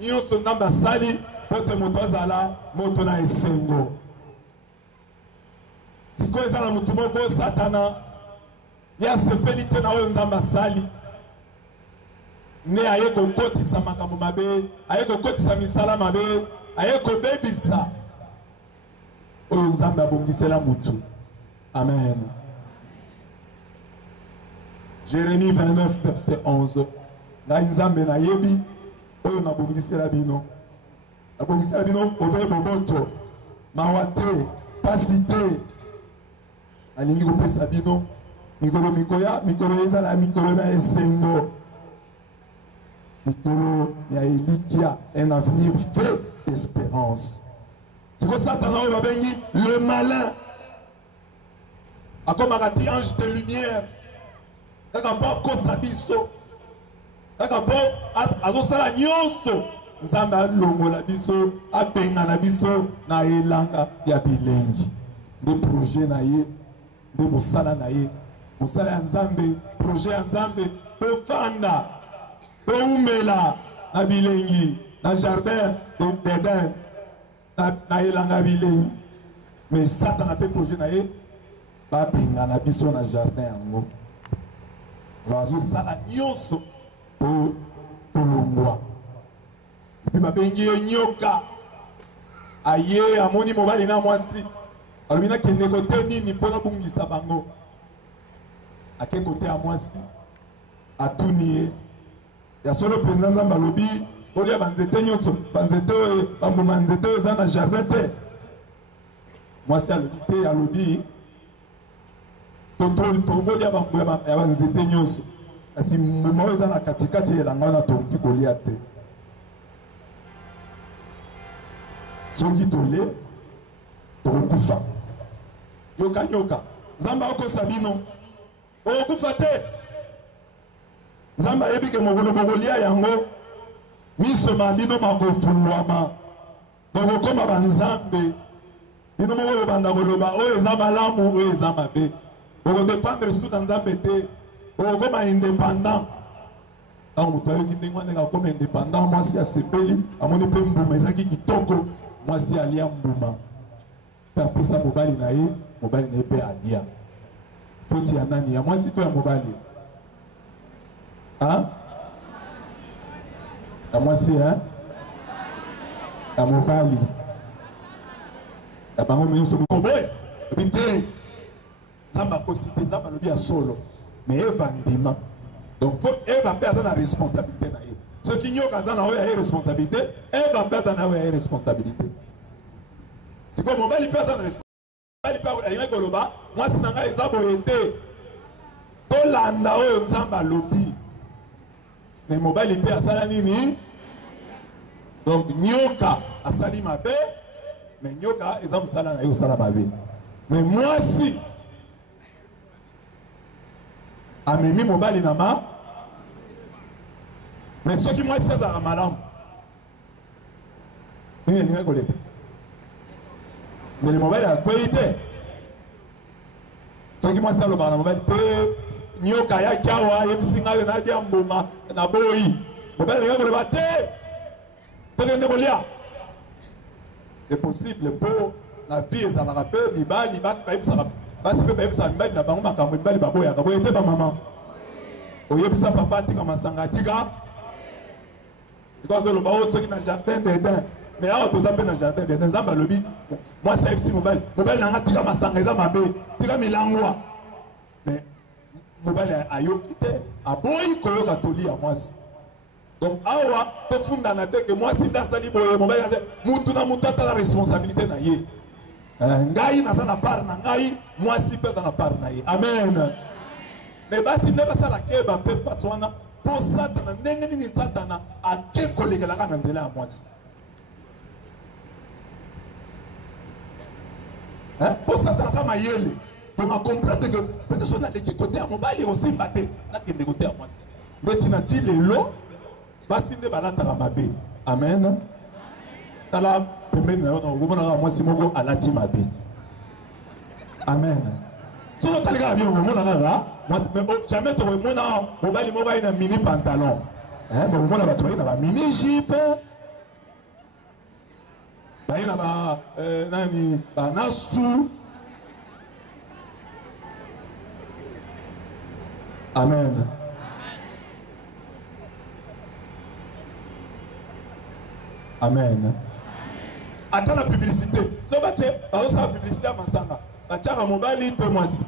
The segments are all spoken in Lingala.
nyonso nzambe asali po te moto azala moto na esengo. Sikoyo eza na motu moko Satana ye asepeli te na oyo nzambe asali nde aye kokotisa makambo mabe, aye kokotisa misala mabe, aye kobebisa oyo nzambe abongisela mutu. Amen. Jérémie 29 verset 11. Na nzambe na yebi oyo nabongisela bino. Nabongisela bino obe boboto, mawa te, pasi te. Alingi kopesa bino mikolo mikoya, mikolo ezala mikolo na esengo. Mikolo ya elikia, un avenir fait d'espérance. C'est comme ça que va bénir le malin. Comme un ange de lumière. Quand on parle de Sabiso, quand on parle de Sala Nyonso, Zamba Longo la biso, Abenga la biso, na elanga ya bilengi. Des projets na ye, des mosala na ye, mosala nzambe, projet nzambe, profanda. Umela na bilengi na jardin d'Eden na elanga bilengi mais Satan a fait projet na ye ba benga na biso na jardin yango razo sala nyonso po longwa puis ba bengi nyoka aye amoni mobali na mwasi alobina kende kote nini mpona bungisa bango ake kote ya mwasi atuni ya solo penza nzamba lobi olia banzete nyonso banzete bambuma nzete eza na jardin te mwasi alobi te alobi tokolia bambuma ya banzete nyonso kasi mbuma oyo eza na katikati elanga wana tokoki kolia te soki tole tokokufa yoka nyoka nzamba okosa bino okokufa te Zamba yebi ke mokolo mokolia yango miso mabino makofulwama bokokoma banzambe bino moko banda koloba oyo eza malamu oyo eza mabe bokodependre surtout na nzambe te bokokoma indépendant ntango moto ayoki ndenge wana akoma indépendant mwasi asepeli amoni mpe mbuma ezaki kitoko mwasi alia mbuma mpe apesa mobali na ye mpe alia foti ya nani ya mwasi to ya mobali. Hein? La moitié, hein? La mobali. La bango meyo so mo boy. Binte. Zamba kosite zamba lobi ya solo. Mais Eva ndima. Donc faut Eva perdre la responsabilité na ye. Ceux qui nyoka za na oya responsabilité, Eva perdre na oya responsabilité. C'est comme mobali perdre la responsabilité. Mobali pa ayo koloba, moi sinanga ezabo ete. To landa oyo zamba lobi. Mais mobile peut asala nini? Donc nyoka asali mabe, mais nyoka ezam sala na yo sala mabe. Mais moi si amemi mobile na ma, mais ceux qui moi si azala malamu. Ni ngole. Mais le mobile a qualité. Ceux qui moi si le mobile peut nyoka ya kiawa yebsinga yo na dia mboma na boyi mobali ngako le bate tokende kolia c'est possible pour la vie ça la rappelle libali basi pe bayebisa mibali na bango makambo mibali baboya kaboye te ba mama oyebisa papa tika masanga tika because le bao soki na jardin d'Eden mais awa toza mpe na jardin d'Eden nzambe lobi moi ça yebisi mobali nanga tika masanga eza mabe tika milangwa mais mobali ayoki te aboyi koyoka toli ya mwasi donc awa tofunda na te ke mwasi ndasali boye mobali aze mutu na mutu atala responsabilité na ye ngai naza na part na ngai mwasi mpe aza na part na ye amen mais basi nde basala keba mpe mpasi wana mpo satana ndenge nini satana ake kolekelaka na nzela ya mwasi mpo satana aza mayele. Donc on comprend que peut-être sur les côtés à mobile aussi batté là qui est côté à moi. Mais tu n'as dit les lots, basi ne balata la mabe. Amen. Tala pembe na on go moi si moko alati mabe. Amen. So tali ga bien mo na là, moi jamais to mo na mobile na mini pantalon. Hein, mais mo na ba to na mini jupe, bayina ba nani banasu. Amen. Amen. Attends la publicité. So bache, la publicité à Masanga. Bachara mobali pe mwasi.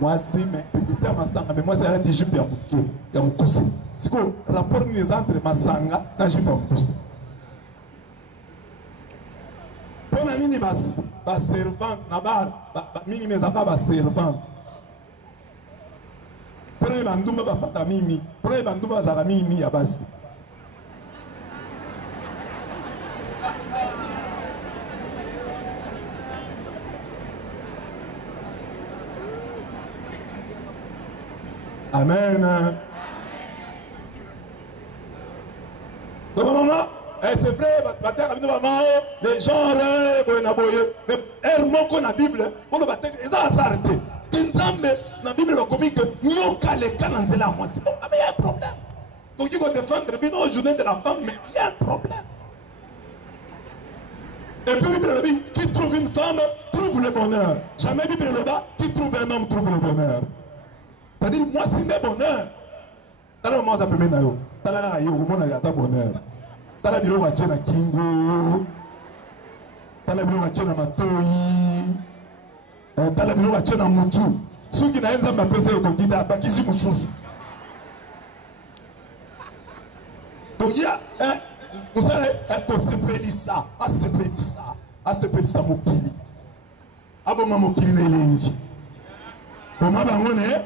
Mwasi mais publicité à Masanga mais moi c'est un jupe ya muke, ya mukuse. Siko rapport ni entre Masanga na jupe ya mukuse. Pona nini ba servante na bar, mini mezaka ba servante. Prenez bandumba bafata mimi, prenez bandumba bazaka mimi ya basi. Amen. Donc maman, c'est vrai, les gens mais hermoko na Bible, on va s'arrêter. Nzambe na Bible va communiquer que nyoka le kananzela moi c'est bon mais il y a un problème. Donc il faut défendre bien au journée de la femme mais il y a un problème. Et puis Bible dit qui trouve une femme trouve le bonheur. Jamais Bible le bas qui trouve un homme trouve le bonheur. C'est-à-dire moi c'est le bonheur. Tala moi ça peut mener yo. Tala yo mo na ya ça bonheur. Tala biro wa chena kingo. Tala biro wa chena matoi. Tala bino wa chena mutu suki na enza mapesa yo kokida bakisi mususu donc ya vous savez ko sepelisa mokili aboma mokili na elengi boma bango ne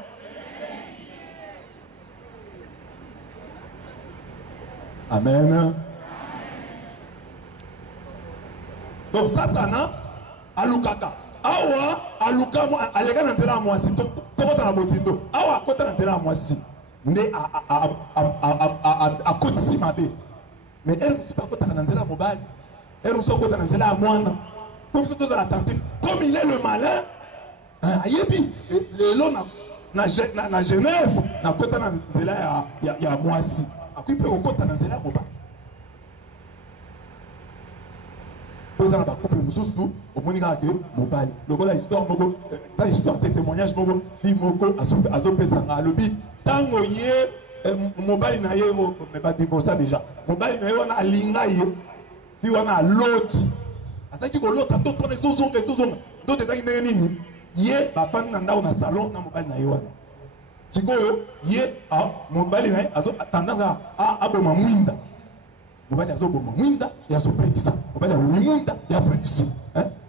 amen donc satana alukaka awa aluka mo alega na nzela mwasi to kota na bozindo awa kota na nzela mwasi nde a kotisi mabe mais elle musu pas kota na nzela mobali elle musu kota na nzela mwana comme ça dans la tente comme il est le malin ayebi lelo na jeunesse na kota na nzela ya mwasi akuipe kota na nzela mobali. Vous avez un couple mususu au moninga ke mobali lokola histoire moko ça histoire de témoignage moko fille moko azopesanga alobi tango ye mobali na ye mais pas divorcé déjà mobali na ye wana alinga ye fi wana loti asaki ko lota to tone zozonga do te tangi nini ye ba fani na ndao na salon na mobali na ye wana sikoyo ye mobali na ye azo tandanga aboma mwinda mobali azoboma mwinda yazopelisa mobali mwinda yapelisa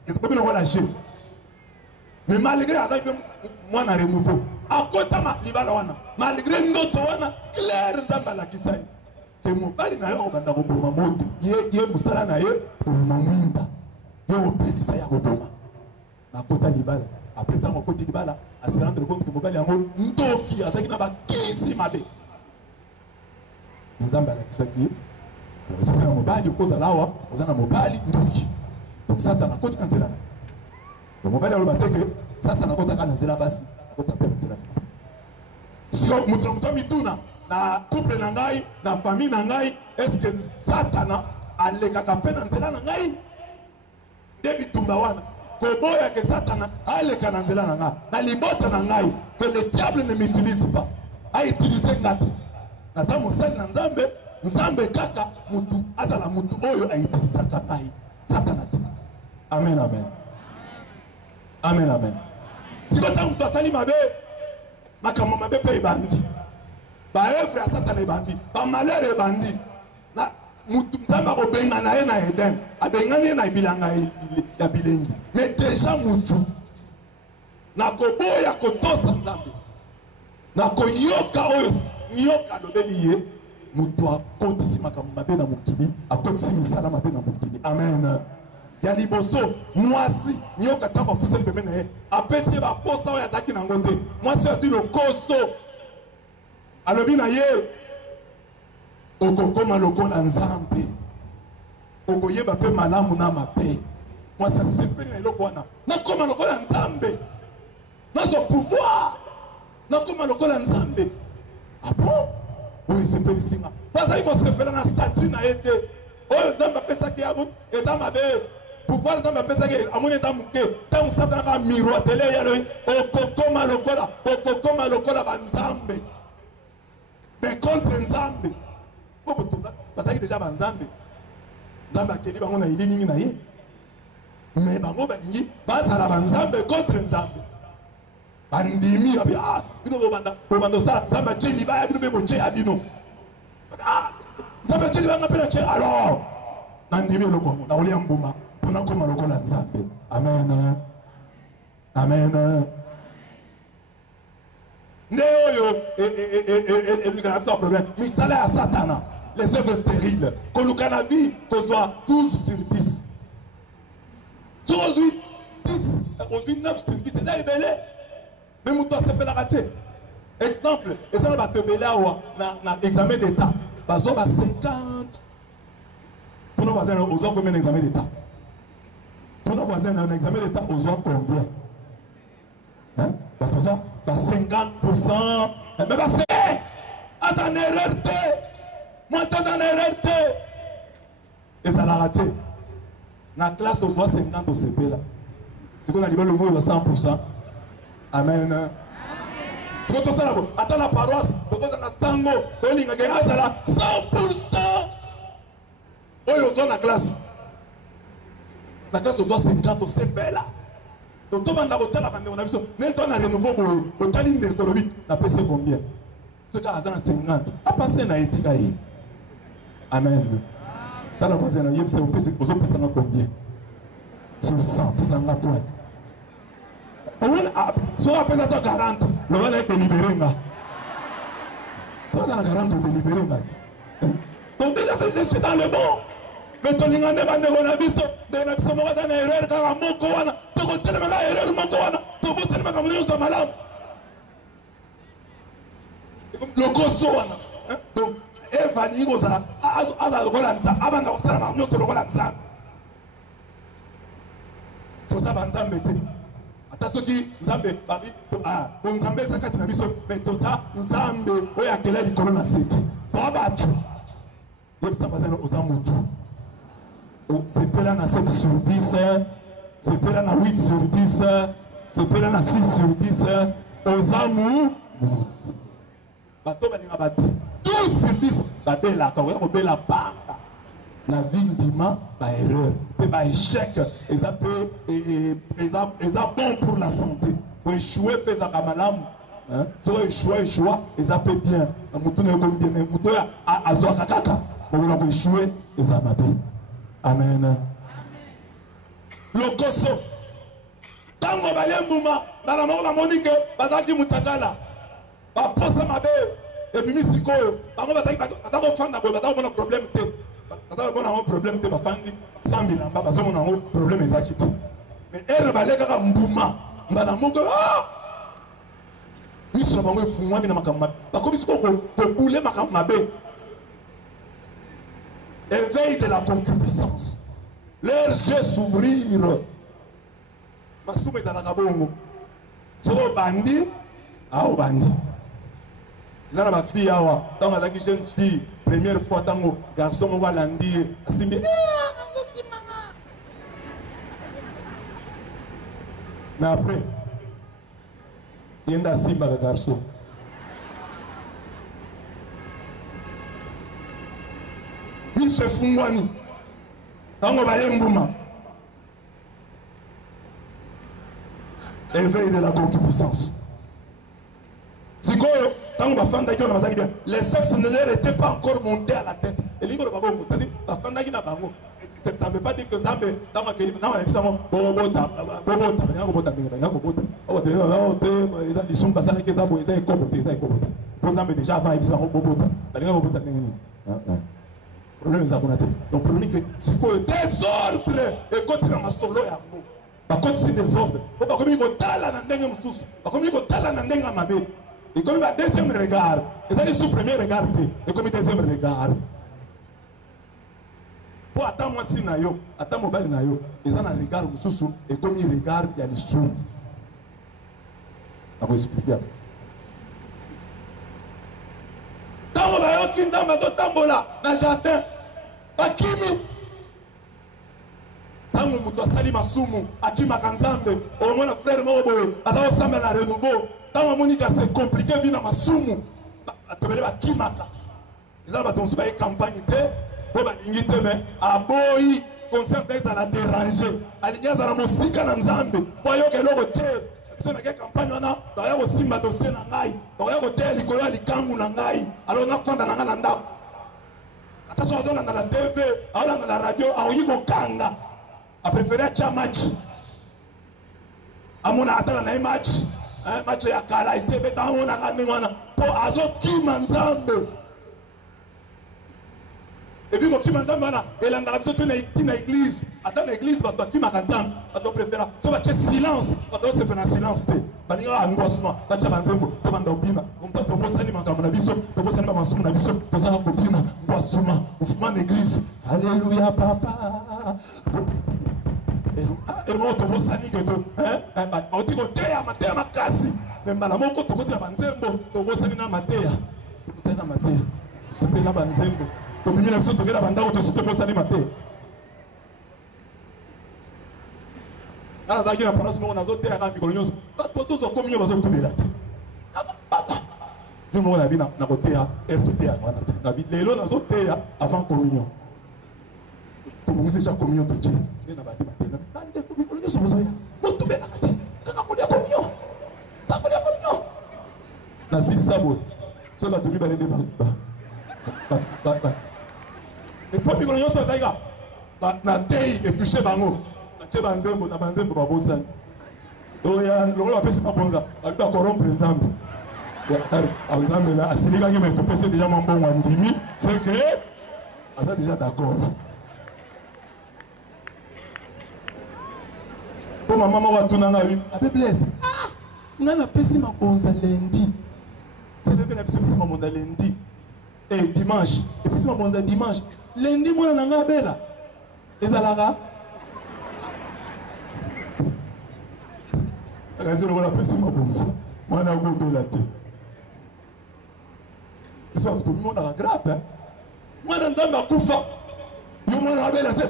ezobela wala chez mais malgré avec moi na renouveau akota ma libala wana malgré ndoto wana clair nzamba la kisai te mobali na yo banda koboma moto ye musala na ye koboma mwinda yo opelisa ya koboma akota libala après tant akoti libala se rendre compte que mobali yango ndoki azaki na bakisi mabe nzamba la kisaki c'est un mobile cause là où on a un mobile donc Satan a côté cancer là le mobile on va dire que Satan a côté cancer là bas côté appel cancer là si on montre comme mituna na couple na ngai na famille na ngai est-ce que Satan a le kakapé cancer là ngai David tumba wana ko boya que Satan a le cancer là ngai na libota na ngai que le diable ne m'utilise pas a utilisé ngati na ça mon sel na nzambe Nzambe kaka mutu azala mutu oyo aitilisaka ngai Satana. Amen amen. Amen amen. Sikota mutu asali mabe makambo mabe pe bandi. Ba evre ya Satana bandi, ba malere bandi. Na mutu Nzambe ko benga na ye na Eden, abengani na bilanga ya bilengi. Mais déjà mutu na ko boya ko tosa Nzambe. Na ko yoka oyo yoka lobeli ye. Mutua kotisi makambo mabe na mukili akotisi misala mabe na mukili amen ya liboso mwasi nyoka tamba kuseli pembe na ye apesi ba posta oya zaki na ngonde mwasi ati lokoso alobi na ye okokoma lokola Nzambe okoyeba pe malamu na mabe mwasi asepeli na eloko wana nakoma lokola Nzambe nazo pouvoir nakoma lokola Nzambe ah bon oui c'est périssinga parce qu'il faut se faire un statut na été oyo nzambe apesaki ya butu eza mabe pouvoir nzambe apesaki amoni eza moke ntango satana kaka miroitele yalo okokoma lokola banzambe mais contre nzambe po bazalaki déjà banzambe nzambe akeli bango na elilingi na ye mais bango balingi bazala banzambe contre nzambe bandimi abi bino bobanda osala nzambe atie libaya bino mpe botie ya bino nzambe atie libaya nga mpe na tie alors nandimi eloko yango nakolia mbuma mpona koma lokola nzambe amen amen nde oyo elikana biso problème misala ya satana les œuvres stériles koluka na vie kozwa 12 sur 10 soki ozwi 10 ozwi 9 sur 10 eza ebele me moto asepelaka te exemple eza na bato ebele awa na examen d'état bazwa ba 50 mpona voisin ozwa combien na examen d'état mpona voisin na examen d'état ozwa combien bato ozwa ba 50%. Mais bah c'est en erreur te. Moi c'est en erreur te. Et ça l'a raté. La classe au 50 au CP là. C'est qu'on a dit le mot de 100%. Amen. Tu vois ça là. Attends la paroisse. Tu vois dans la sango. Tu lis que ça là 100%. Oh yo dans la classe. La classe au 50 au CP là. Donc, tout le monde a voté la pandémie. On a vu ça. Même quand on a renouvelé le talim de l'économie, on a passé combien? Ce cas, on a 50. A passé dans l'éthique. Amen. Dans la voisin, on a passé combien? Sur 100, on a passé combien? On a passé 40. Le roi est délibéré. On a 40 délibéré. Donc, déjà, je suis dans le bon. Mais quand on a demandé, on a visto, on a visto, on a dit, erreur, car à mon coin, tu as tellement d'erreur, mon coin, tu as tellement d'erreur, tu as malade. Le gros saut, donc, Eva, il y a le Rolanza, avant de faire la marche sur le Rolanza. Tout ça, Banzambe, attention qui, Zambé, Babi, on Zambé, ça, quand tu as vu ça, mais tout ça, Zambé, oui, à quelle heure il colonne à cette, Baba, tu. Oui, ça va être aux amours. C'est pas là 7 sur 10, c'est pas là 8 sur 10, c'est pas là 6 sur 10, aux amours. Bateau va 12 sur 10, la belle la part. La vie d'Ima, la erreur, pas échec, et ça peut, et ça bon pour la santé. Pour échouer, peut ça malam. Si on échoue, et ça peut bien. La mouton est comme bien, mais mouton a zoa kaka. Pour échouer, et ça m'a bien. Amen. Le koso. Tango balembuma, dans la mort la monique, bazaki mutakala. Ba posa mabe, et puis misiko, bango bazaki bazako fanda bo, bazako bona problème te. Bazako bona problème te ba fandi 100 000 amba bazako na problème ezakiti. Mais ere baleka ka mbuma, ngana mongo ah! Miso bango efungwa mina makamba. Bako misiko ko boule makamba mabe. Éveil de la concupiscence. Leurs yeux s'ouvrirent. Massoum est à la Gabongo. C'est au bandit. Ah, au bandit. Ils ont ma fille, dans ma jeune fille, première fois, dans mon garçon, on va l'andi. Mais après, il y a un simba de garçon. Il se fout moi. Dans mon balai mbouma. Éveil de la concupiscence. C'est quoi? Les sexes ne leur étaient pas encore montés à la tête. Et libre babo, c'est-à-dire, ça ne veut pas dire que Zambé, dans ma qualité, dans ma vie, Bobota, ils sont passés avec les arbres, ils sont cobotés. Pour Zambé, déjà avant, ils sont Bobota. Donc, pour lui, c'est quoi? Désordre. Et quand il y a un solo, il y a un mot. Par contre, c'est désordre. Comme il y a un talent, comme il y a un talent, et comme il y a un deuxième regard, et ça, c'est son premier regard. Et comme il y a un deuxième regard. Pour attendre moi si nayo, attends mobile nayo, et ça, un regard, et comme il regarde, il y a des sous. À vous expliquer. Quand on va au Kinzamba, dans le jardin, bakimi tango mutu asali masumu akimaka nzambe omona frère moko boye aza kosambela na renouveau tango amonika c'est compliqué vi na masumu batobele bakimaka eza na bato mosusu baye campagne te po balingi te me aboyi conscience ezala dérange alingi azala mosika na nzambe po ayoka eloko te biso nake campagne wana bakoya kosimba dossier na ngai bakoya koteya likolo ya likangu na ngai alors nafanda na ngai na ndako ata so azolanda na tv aolanda na radio akoki kokanga apréféré atia match amona atala na ye match match ya kala esebeta amonaka ndenge wana mpo azokima nzambe epi kokima nzambe wana elandaka biso te na église ata na église bato akimaka nzambe bato préféra so batie silence bato osepe na silence te balingaka ngwasuma batia banzembo to banda obima komsa tobosani makambo na biso tobosani bamasumu na biso tozala kobina ngwasuma ofuma na église alleluya papa eloko tobosani ke to oti koteya mateya makasi me mbala moko tokoti na banzembo tobosani na mateya tobosani na mateya tosepeli na banzembo tobimi na biso tokela bandako tosi tobosani mateya nga nazalaki na parance moko nazoteyaka mikolo nyonso bato tozokomi yo bazotubela te yo moko nabi na koteya ere toteyaka wana te nabi lelo nazoteya avant communion tobongisi ja communion totie nde na bati bateya nabi bandeko mikolo nyonso bozoya botubelaka te kaka kolia communion bakolia communion nasilisa boye so batomi balende epo mikolo nyonso ezalika nateyi etuche bango natie banzembo na banzembo babosani oya lokola bapesi mabonza babi bakorompre nzambe nzambe asilikaki me topesi deja mwa mbongo andimi c'est que aza déjà d'accord po mama moko atunanga bi ape blaise nga napesi mabonza lundi sepepe na biso epesi mabonza lundi e dimanche epesi mabonza dimanche lundi mwana na nga abela ezalaka akazi lokola apesi mabonza mwana akobela te biso bato tomonaka grave mwana nzambe akufa yo mwana abela te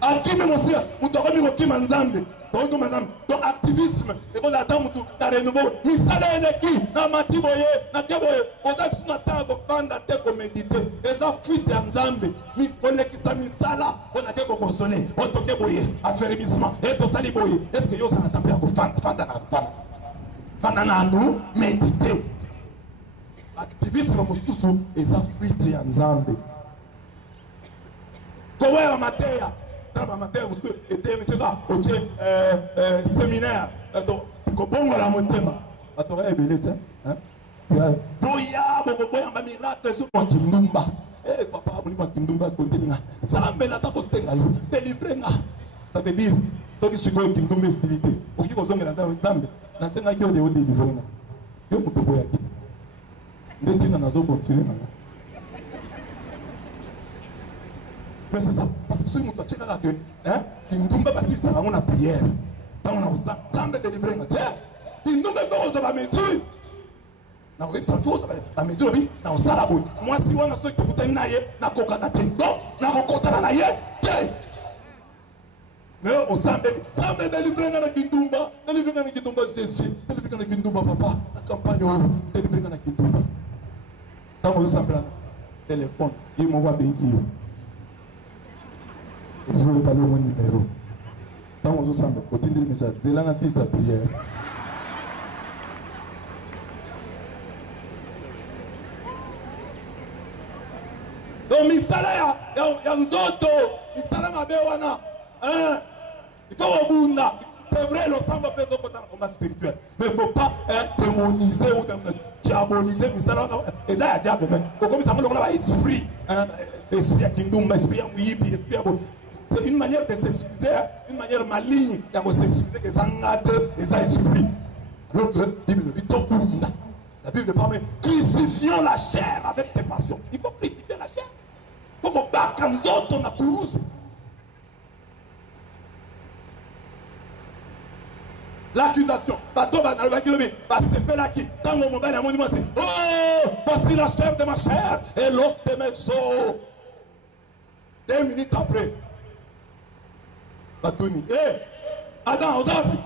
akime mosika moto akomi kokima nzambe tokokima nzambe donc activisme ekozala ata motu na renouveau misala eleki na mati boye na ke boye oza susu na ntango kofanda te komedite eza fuite ya nzambe kolekisa misala mpo nake kokonsole o toke boye affermissement e tosali boye estce yo oza na temple ya kofanda nanu medite activisme mosusu eza fuite ya nzambe koboya bamateya bamateya mosusu etemiseka otie séminaire kobongola motema bato kaya ebele te boya bokoboyamba miracle soki kindumba papa bolima kindumba kontelinga nzambe nata kosenga yo delivre nga ça veut dire soki sikoyo kindumba esili te okoki kozongela nzambe nasengaki yo de odelivre nga yo moto boyaki nde ntina nazokontinue nanga mais c'est ça parce que soki moto atiekaka ke kindumba basilisaka yango na prière ntango na nzambe delivre nga te kindumba efokozwa bamesure nakoyebisa biso kozwa bamesure obi na kosala boye mwasi wana soki tokutani na ye nakokaka te donc nakokotana na ye te mais osambeli nzambe delivre nga na kindumba delivre nga na kindumba jésus delivre nga na kindumba papa na campagne oyo delivre nga na kindumba ntango ozosambela na telefone ye moko abengi yo ozotala omwa numero ntango ozosamba otindeli message zelanga silisa prière donc misala ya nzoto misala mabe wana il faut kobunda c'est vrai losambo mpe ezokota na combat spirituel mais il faut pas démoniser ou diaboliser misala wana eza ya diable me okomisa ngo lokola baesprit esprit ya kindumba esprit ya moyibi esprit ya bo c'est une manière de s'excuser, une manière maligne de s'excuser que ça n'a pas esprit. Alors que la Bible parle, crucifions la chair avec ses passions. Il faut crucifier la chair. Il faut qu'on batte quand nous autres on a Toulouse. L'accusation. bato banalobaki lobi basepelaki ntango mobali amoni mwasi oh voici la chair de ma chair et l'os de mes os. 2 minutes après batuni Adam ozafi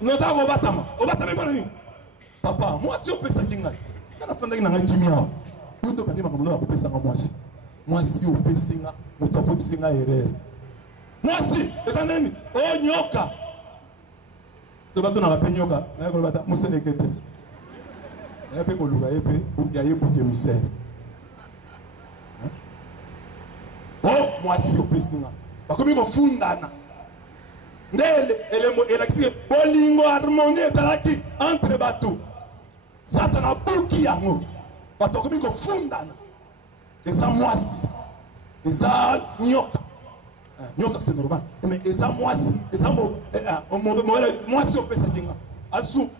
noza obatama mpona nini papa mwasi opesaki ngai nga nafandaki na ngai kimi awa ondo bandi makambo nao akopesanga mwasi opesi nga moto akotisi nga erreur mwasi eza nini onyoka so bato na rape nyoka naye kolobata moseleke te naye mpe koluka ye mpe yaye buke misere o mwasi opesi nga bakomi kofundana nde elembo elakisi bolingo harmonie ezalaki entre bato satana buki yango bato bakomi kofundana eza mwasi eza nyoka nyoka c'est normal mais eza mwasi eza mwasi opesaki nga asu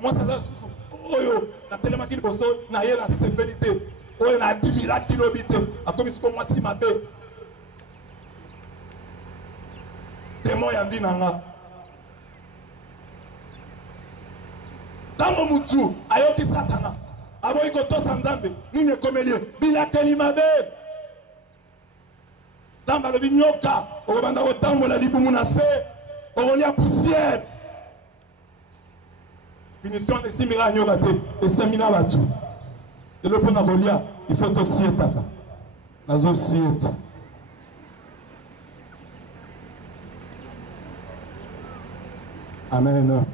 mwasi aza susu oyo natelemaki liboso na ye na sepeli te oyo nabimilaki lobi te akomi siko mwasi mabe temo ya mvi na nga ntango mutu ayoki satana aboyi kotosa nzambe nini ekomeli ye bilakeli mabe nzambe alobi nyoka okobanda kotambola libumu na se okolia poussière punition esimbika nyoka te esemi na bato lelo mpo na kolia ifo tosietaka nazosieta amen.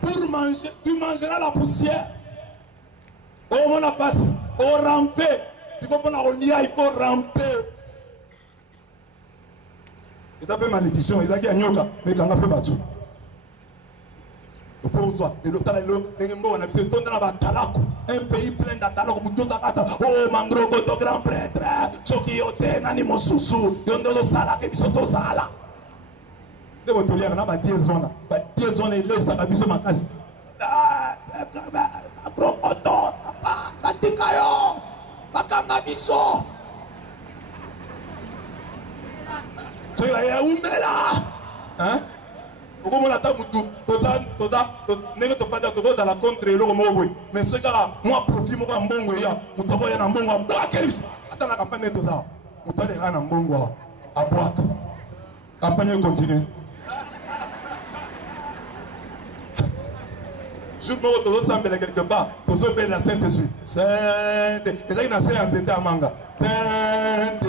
Pour manger, tu mangeras la poussière. Oh mon passe, oh ramper. Si vous prenez un il faut ramper. Ils appellent malédiction, ils appellent nyoka, mais quand on a fait battu. Le pauvre, et l'autre, un pays plein d'atalako, oh mangro, grand prêtre, choki yote, nani mosusu, yondolo sala, ke bisoto sala. De votre lien, on a ma diezona, ma diezona est là, ça va biso ma case. Crocoto, papa, batikayo, bakanga biso. Tu vas y umela, hein? Pourquoi on attend tout, n'est-ce pas de la contre le mot, mais ce gars, moi, profite mon bon ya, mon travail en bon à boire. Attends la campagne de ça, mon travail en bon à boire. Campagne continue. Je me retrouve quelque part, pour se faire la Saint-Esprit. Saint-Esprit, c'est ça qui a fait un manga. Saint-Esprit,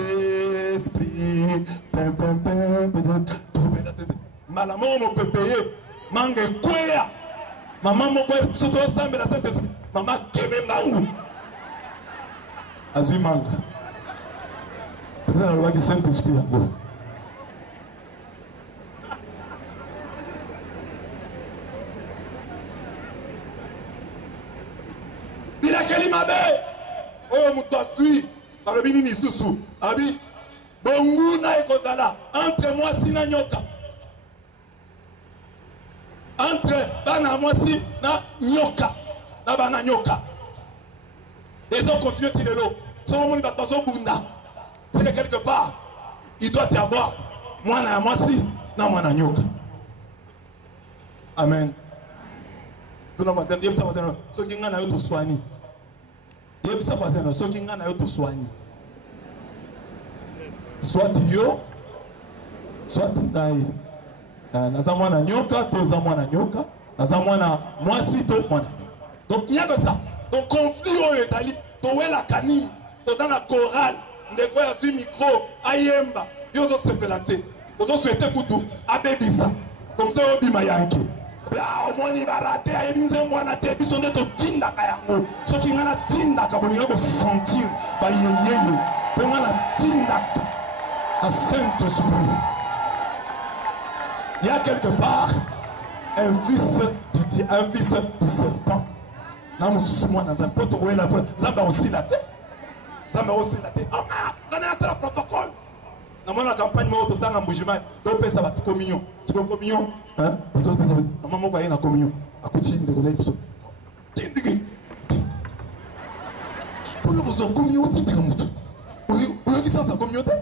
Malamon on peut payer, manga quoi? Maman mon père, surtout ensemble la Saint-Esprit. Maman qui me mangue. Azui manga. Peut-être la loi du Saint-Esprit. Oh mutasui balobini misusu abi bonguna ekozala entre moi sina nyoka entre bana mwasi na nyoka na bana nyoka ils ont continué tirelo son monde batazo bunda c'est que quelque part il doit y avoir mwana ya mwasi na mwana nyoka amen tuna bazana yebisa bazana soki nga na yo toswani yebisa bazana soki nga na yo toswani soit yo soit ngai naza mwana nyoka toza mwana nyoka naza mwana mwasi to mwana nyoka donc nyaka ça donc conflit oyo ezali towelaka nini toza na chorale ndeko ya zwi micro ayemba yo ozosepela te ozoswete kutu abebisa comme ça obima yanke omoni barate ayebi nze mwana te biso nde totindaka yango soki nga natindaka bolinga kosentir bayeyeye mpo nga natindaka na Saint-Esprit. Il y a quelque part un fils du serpent. Na mususu mwana nzambe poto koyela po nzambe osila te nzambe osila te ngana asala protocole na mwana campagne mo tosanga mbujima topesa bato communion tiko communion hein topesa mama moko aye na communion akuti ndeko na biso tindiki pour le besoin communion tindika mutu oyo ki sasa communion te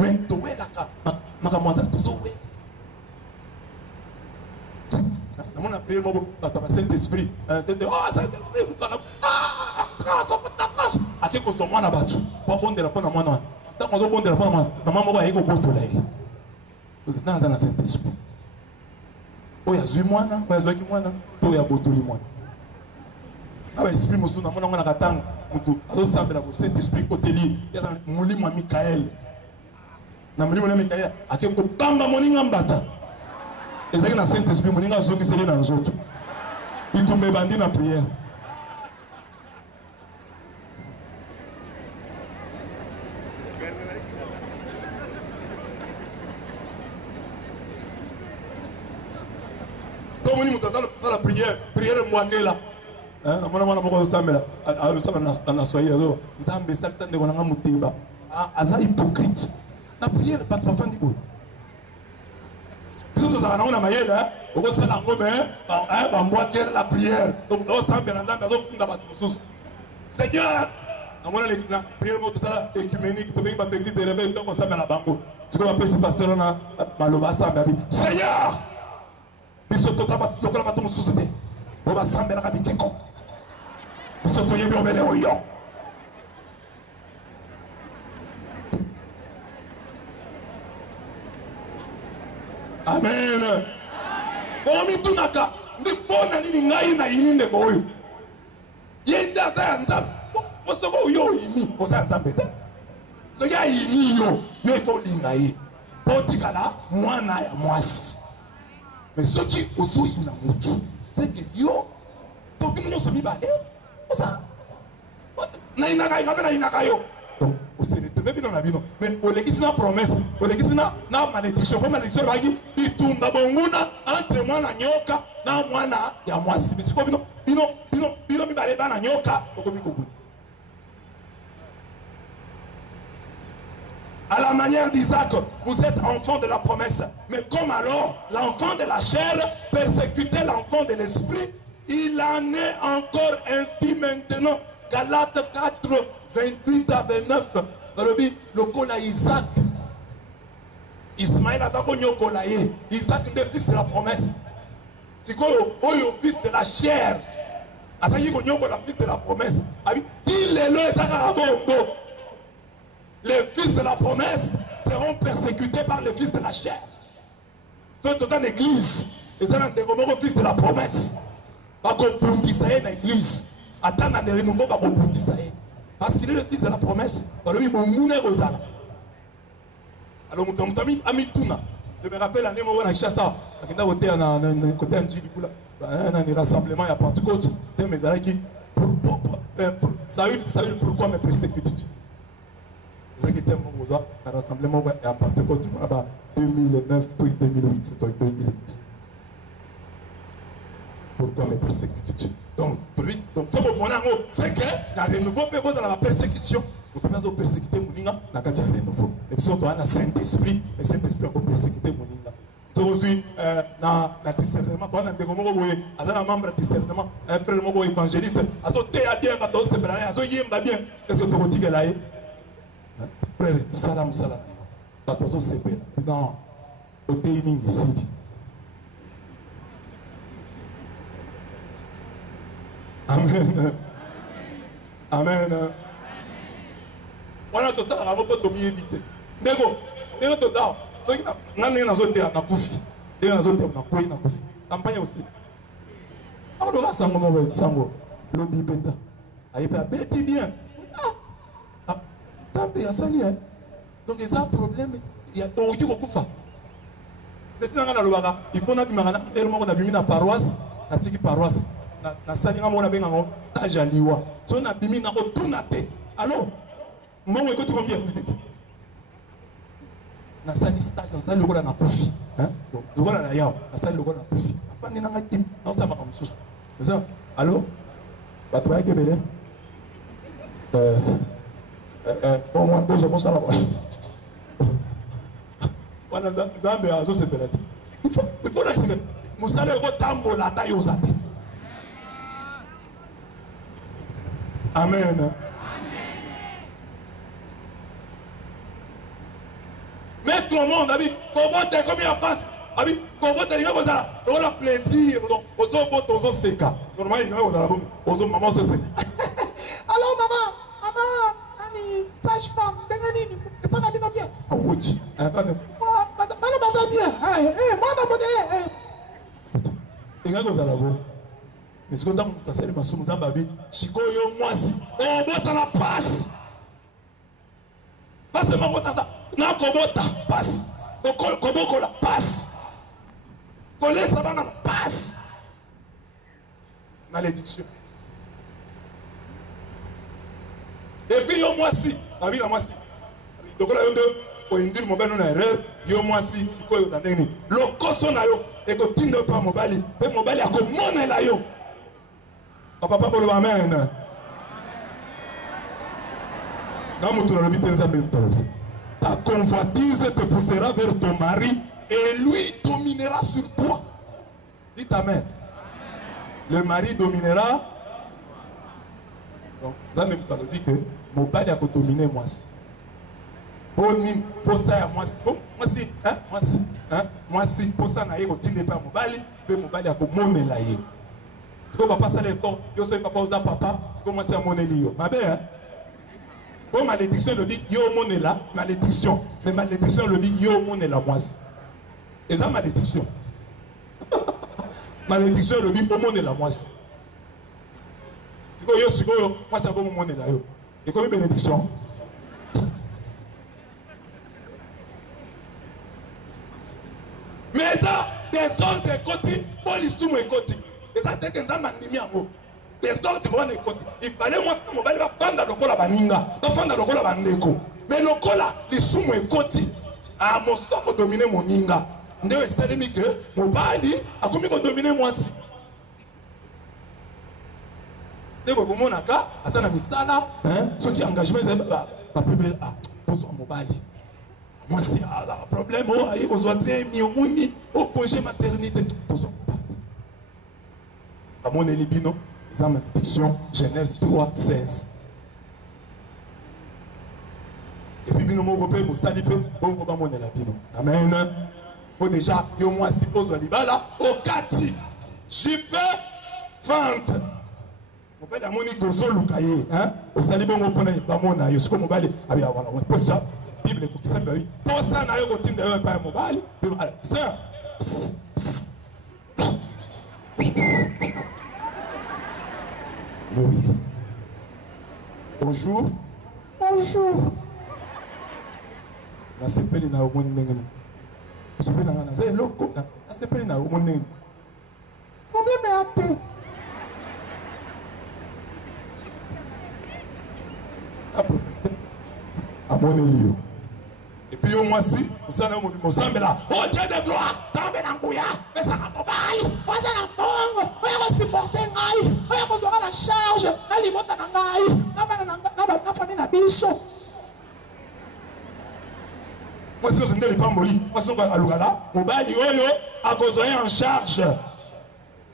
When to wear la makamwaza tuzo we. On a prié mon Saint-Esprit. Saint-Esprit, trace. À quel point on a battu. Pas bon de la bonne à moi. Tant qu'on a bon de la bonne à moi, maman va y aller au bout de l'air. Dans un Saint-Esprit. Oh, il y a du moine, il y a du moine, il y a beaucoup de moine. Ah, l'esprit Moussou, on a attend. Alors, ça me l'a dit, Saint-Esprit, côté lui, il y a un moulin Michael. Dans le moulin Michael, à quel point Bamba Moninga Mbata. Et c'est que dans le Saint-Esprit, Moninga Zoki, c'est dans les autres. Il tombe bandit dans la prière. Donc, on dit la prière, prière moi là. Hein, on a beaucoup de temps là. On a soyé là. Zambe, ça, ça, on a mutimba. Ah, ça hypocrite. La prière, pas trop fan du coup. Surtout ça, on a maillé là. On va la gomme, on va la prière. Donc, on s'en va dans le fond de la Seigneur, on a la prière, tout ça, écuménique, tout le monde l'église de réveil, donc on s'en va la banque. C'est comme appelle ce pasteur, on a Malobasa, Seigneur! Bisoto zaba lokola bato mususu te boba sambela ka bikeko bisoto yebi obele oyo amen omi tunaka ndi bona nini ngai na yini nde boyo yenda za nzambe osoko yo yini osa nzambe te so ya yini yo ifo linga ye botikala mwana ya mwasi. Mais ce qui est aussi c'est que yo, donc nous sommes mis ça. Donc, c'est le dans la vie, mais on est ici la promesse, on est ici la malédiction, comme malédiction, il tourne entre moi et nyoka, na moi et moi. C'est comme bino mi balé na nyoka, à la manière d'Isaac, vous êtes enfant de la promesse. Mais comme alors l'enfant de la chair persécutait l'enfant de l'esprit, il en est encore ainsi maintenant. Galates 4, 28 à 29. Le kola Isaac. Ismaël a dit Isaac est le fils de la promesse. C'est quoi le fils de la chair? Il est le fils de la promesse. Il est le les fils de la promesse seront persécutés par les fils de la chair. Quand tu es dans l'église, et c'est un fils de la promesse. Pas qu'on bondisse dans l'église. Attends, des renouveaux, pas qu'on bondisse. Parce qu'il est le fils de la promesse. Alors, il m'a mouné aux âmes. Alors, je me rappelle l'année où on a cherché ça. Quand on était côté un rassemblement, il y a Pentecôte. Ça a eu pourquoi me persécuter. C'est qui était mon rassemblement à Pentecôte 2009, 2008, c'est 2008. Pourquoi me persécuter? Donc, c'est que la renouveau peut cause de la persécution. Nous pouvons persécuter Mouninga, la carte de renouveau. Et puis, on a un Saint-Esprit, et Saint-Esprit a persécuté Mouninga. C'est aussi dans le discernement, on a un membre de discernement, un frère évangéliste, à ce thé à bien, à ce séparé, à ce yemba bien. Est-ce que tu retires là? Frère, salam, salam. Pas de se séparer. Non, au pays ici. Amen. Amen. On a tout ça, on va pas éviter. Nego, tout ça. Ceux qui n'ont pas de na kufi. Ils n'ont pas de na kufi. Campagne aussi. On doit s'engager sango. Le bibenda. Aïe, bête bien. Donc il y a un problème, il y a un problème. Il faut que la paroisse, la paroisse, la stage à Liwa. Si on a bimi na otunate. Alors, moi je écoute combien? Na sali stage, na sali lokola na profit. Hein? Lokola na yao, na sali lokola na profit. Pas ni na ngati, na sta maka mususu. Allô? Batwa ke bele? Bon, moi, je pense à la voix. Voilà, Zambé a se fait. Il faut l'accepter. Moussa le tambo la taille aux athées. Amen. mettre au monde, abi, kobote comme il y a passe, abi, kobote il y a ça, on a plaisir, donc, ozo bote, ozo seka, normalement il y a ozo bon, ozo maman se seka. Alors maman, ani sage-femme, benani, et pas d'amis bien. Ah oui, attendez. Madame bien, madame Il y a ozo bon. Mais ce que tu as fait, c'est que tu as fait, Chico yo mwasi, on bota la passe. Pas seulement bota ça, na kobota passe. Koboko la passe. Kolé ça va na passe. Malédiction. Et puis yo mwasi, la vie la mwasi. Donc là yondo, o indire mo beno na erreur, yo mwasi siko yo ndeni. Lo koso na yo, e ko tindo pa mobali, pe mobali akomona la yo. Papa pour le amen. Ta convoitise te poussera vers ton mari et lui dominera sur toi. Dites amen. Le mari dominera. Donc, ça même pas le dit que mon père a dominé moi. Pour ça, moi si, pour ça, n'a pas mon bali, mais mon bali a mon là. Si vous papa ça l'effort, yo soy papa osa papa, si vous commencez à monner lio. Ma belle, hein? Bon malédiction le dit yo monnaie là, malédiction. Mais malédiction le dit yo monnaie là moi. Et ça malédiction. Malédiction le dit yo monnaie là moi. Si vous yo, moi ça bon monnaie là yo. Et comme bénédiction. Mais ça, des ordres de côté, police ou côté. Et ça, c'est que ça m'a mis en haut. Des ordres de côté. Il fallait moi, mon bali va faire dans le col à Baninga, va faire dans le col à Bandeko. Mais le col là, les sous mon côté, à mon sort pour dominer mon ninga. Nous devons essayer de que mon bali a commis pour dominer moi aussi. Et pour mon aka, attends la misala, ceux qui engagent, la première, pour mon bali. Moi, c'est un problème. Oh, il faut choisir au congé maternité. À mon élibino, les malédiction, Genèse 3, 16. Et puis, nous avons fait mon élibino. Amen. Bon, déjà, il y a moi, si pose l'ibala, au 4, je peux vendre. Mon père a mon égozo, le cahier. Au salibon, on peut pas mon aïe. Ce que mon bali, voilà, on ça. Bible qui s'appelle pour ça n'a eu aucun de pas mobile ça bonjour la sepeli na omoni ndenge sepeli na ngana za loko na sepeli na omoni ndenge problème est até à profiter à mon lieu. Et puis au moins si, vous savez, mon sang là, oh Dieu de gloire, ça me n'embouilla, mais ça n'a pas mal, moi ça n'a pas, on va supporter ngaï, on va la charge, la limite na ngaï, na famille na bicho. Moi si je ne l'ai pas moli, moi si je suis à l'Ougala, mon bali oyo a besoin en charge.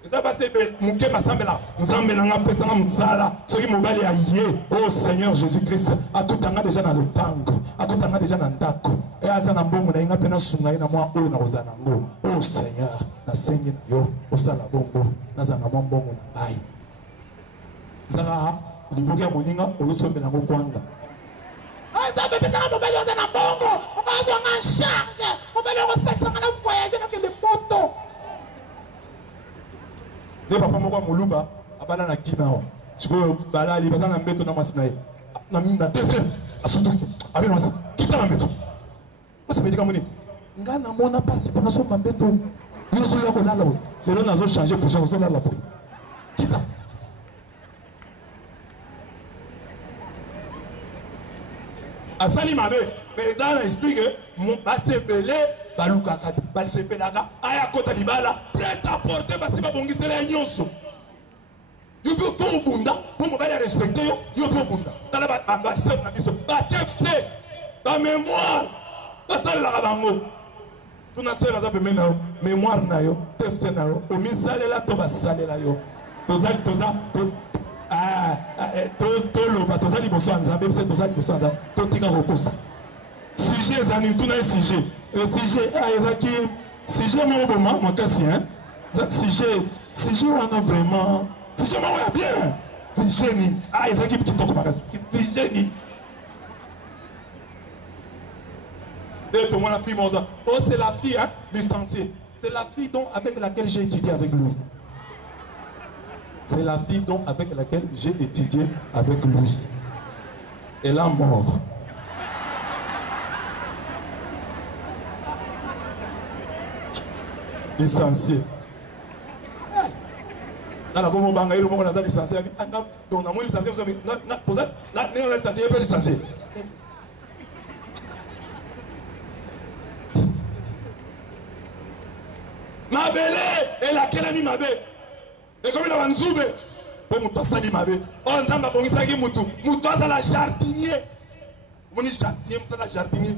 Et ça va se faire, mon cœur m'a semblé là, nous avons un peu ça, msala, ce qui m'a bali a yé, oh Seigneur Jésus-Christ, à tout temps déjà dans le tango, à tout temps déjà dans le dako, et à ça bon, on a une peine sungai na moi, oh na ozanango, oh Seigneur, na sengi na yo, oh sala bongo, na zana bongo na ai. Zara, liboga moninga, oh sombe na mokwanga. Ah ça peut être mon bali ozana bongo, on va avoir en charge, on va le rester ça na voyager dans les poteaux. Le papa moko moluba abana na kinao siko balali bazana mbeto na masinaye na minda deuxième asutuki abena wasa kita na mbeto wasa bedika moni ngana mona passe pendant son mbeto yozo yako lala bo lelo nazo changer position zo lala bo kita asali mabe bezana explique mon passe belé baluka kati balise pelaka aya kota libala prêt à porter parce que ba bongisa la nyonso yo peut faire bunda pour mo bala respecter yo peut bunda tala ba step na biso ba TFC ba mémoire ba sala la bango tuna sala za pemena mémoire na yo TFC na yo o misale la to ba sale la yo tozali toza to lo ba tozali boso nzambe se tozali boso nzambe to tika kokosa sujet ezani tuna sujet sujet, sujet mon casse, hein. Sujet, on a vraiment. Sujet, on a bien. Sujet, ni. Ah, ils ont qui toque ma casse. Sujet, ni. Et tout le monde a fille, oh, c'est la fille, hein, licenciée. C'est la fille avec laquelle j'ai étudié avec lui. C'est la fille avec laquelle j'ai étudié avec lui. Elle est morte. Licencié. Dans la bombe bangaï, le monde a licencié. Donc, on a licencié. Vous licencié. Ma belle est laquelle a mis ma belle. Et comme il a un zoubé, pour mon toit dit ma belle. On n'a pas bon ça qui moutou. Moutou à la jardinier. Mon jardinier, c'est la jardinier.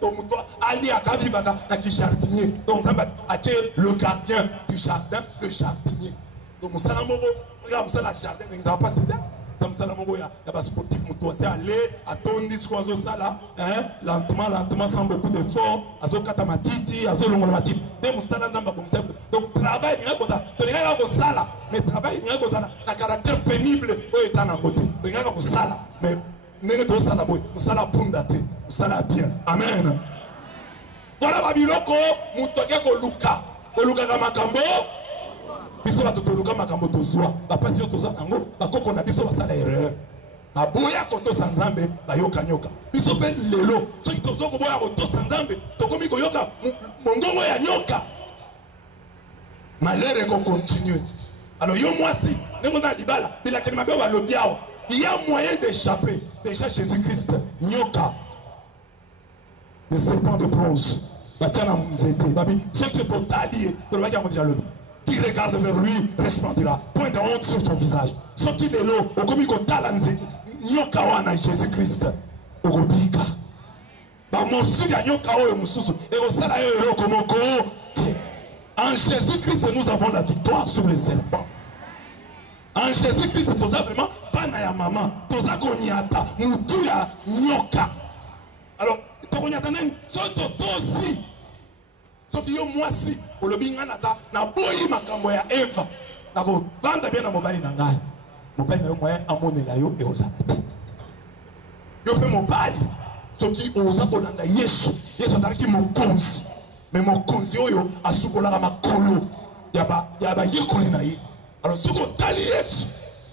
Donc moutou Ali à Kavibaka, qui jardinier. Donc ça va attirer le gardien du jardin, le jardinier. Donc mon salamogo, regarde ça la jardin, mais il n'a pas cette. Comme ça, il y a pas sportif, c'est aller à ton discours, lentement, sans beaucoup d'efforts, à ce katamatiti, à ce longomatiti. Donc, travail, il y a un sala, mais travail, il y a un caractère pénible, il y a un côté. Il y a un sala, mais il y a un sala, il y a un pundate, il y a bien. Amen. Voilà, Babiloko, Moutokeko Luka, Luka Kamakambo. Biso ba totoluka makambo tozwa papa si tozwa nango bakoko na biso basala erreur na boya koto sanzambe bayoka nyoka biso pe lelo soki tozwa ko boya koto sanzambe tokomi koyoka mongongo ya nyoka malheur ko continue. Alors yo mwasi ndemo na libala bila kelima be ba lobiao il y a moyen d'échapper déjà Jésus-Christ nyoka le serpent de bronze batiana mzete babi soki potali to ba déjà lobi. Qui regarde vers lui resplendira. Point de honte sur ton visage. Ce qui est là, au comico talanze, nyokawana Jésus-Christ. Au gobika. Ba mosu ya nyokawa mususu. Et au sala yo komoko. En Jésus-Christ, nous avons la victoire sur les serpents. En Jésus-Christ, nous avons vraiment pana ya maman. Nous avons konyata mutu ya nyoka. Alors, tokonyata nani? Soto aussi. Soki yo mwasi olobi nga na boyi makambo ya Eva na ko vanda bien na mobali na ngai mobali na yo moyen amonela yo e ozala te yo pe mobali soki oza kolanda Yesu azalaki mokonzi mais mokonzi oyo asukolaka makolo ya ba yekoli na ye. Alors soki otali Yesu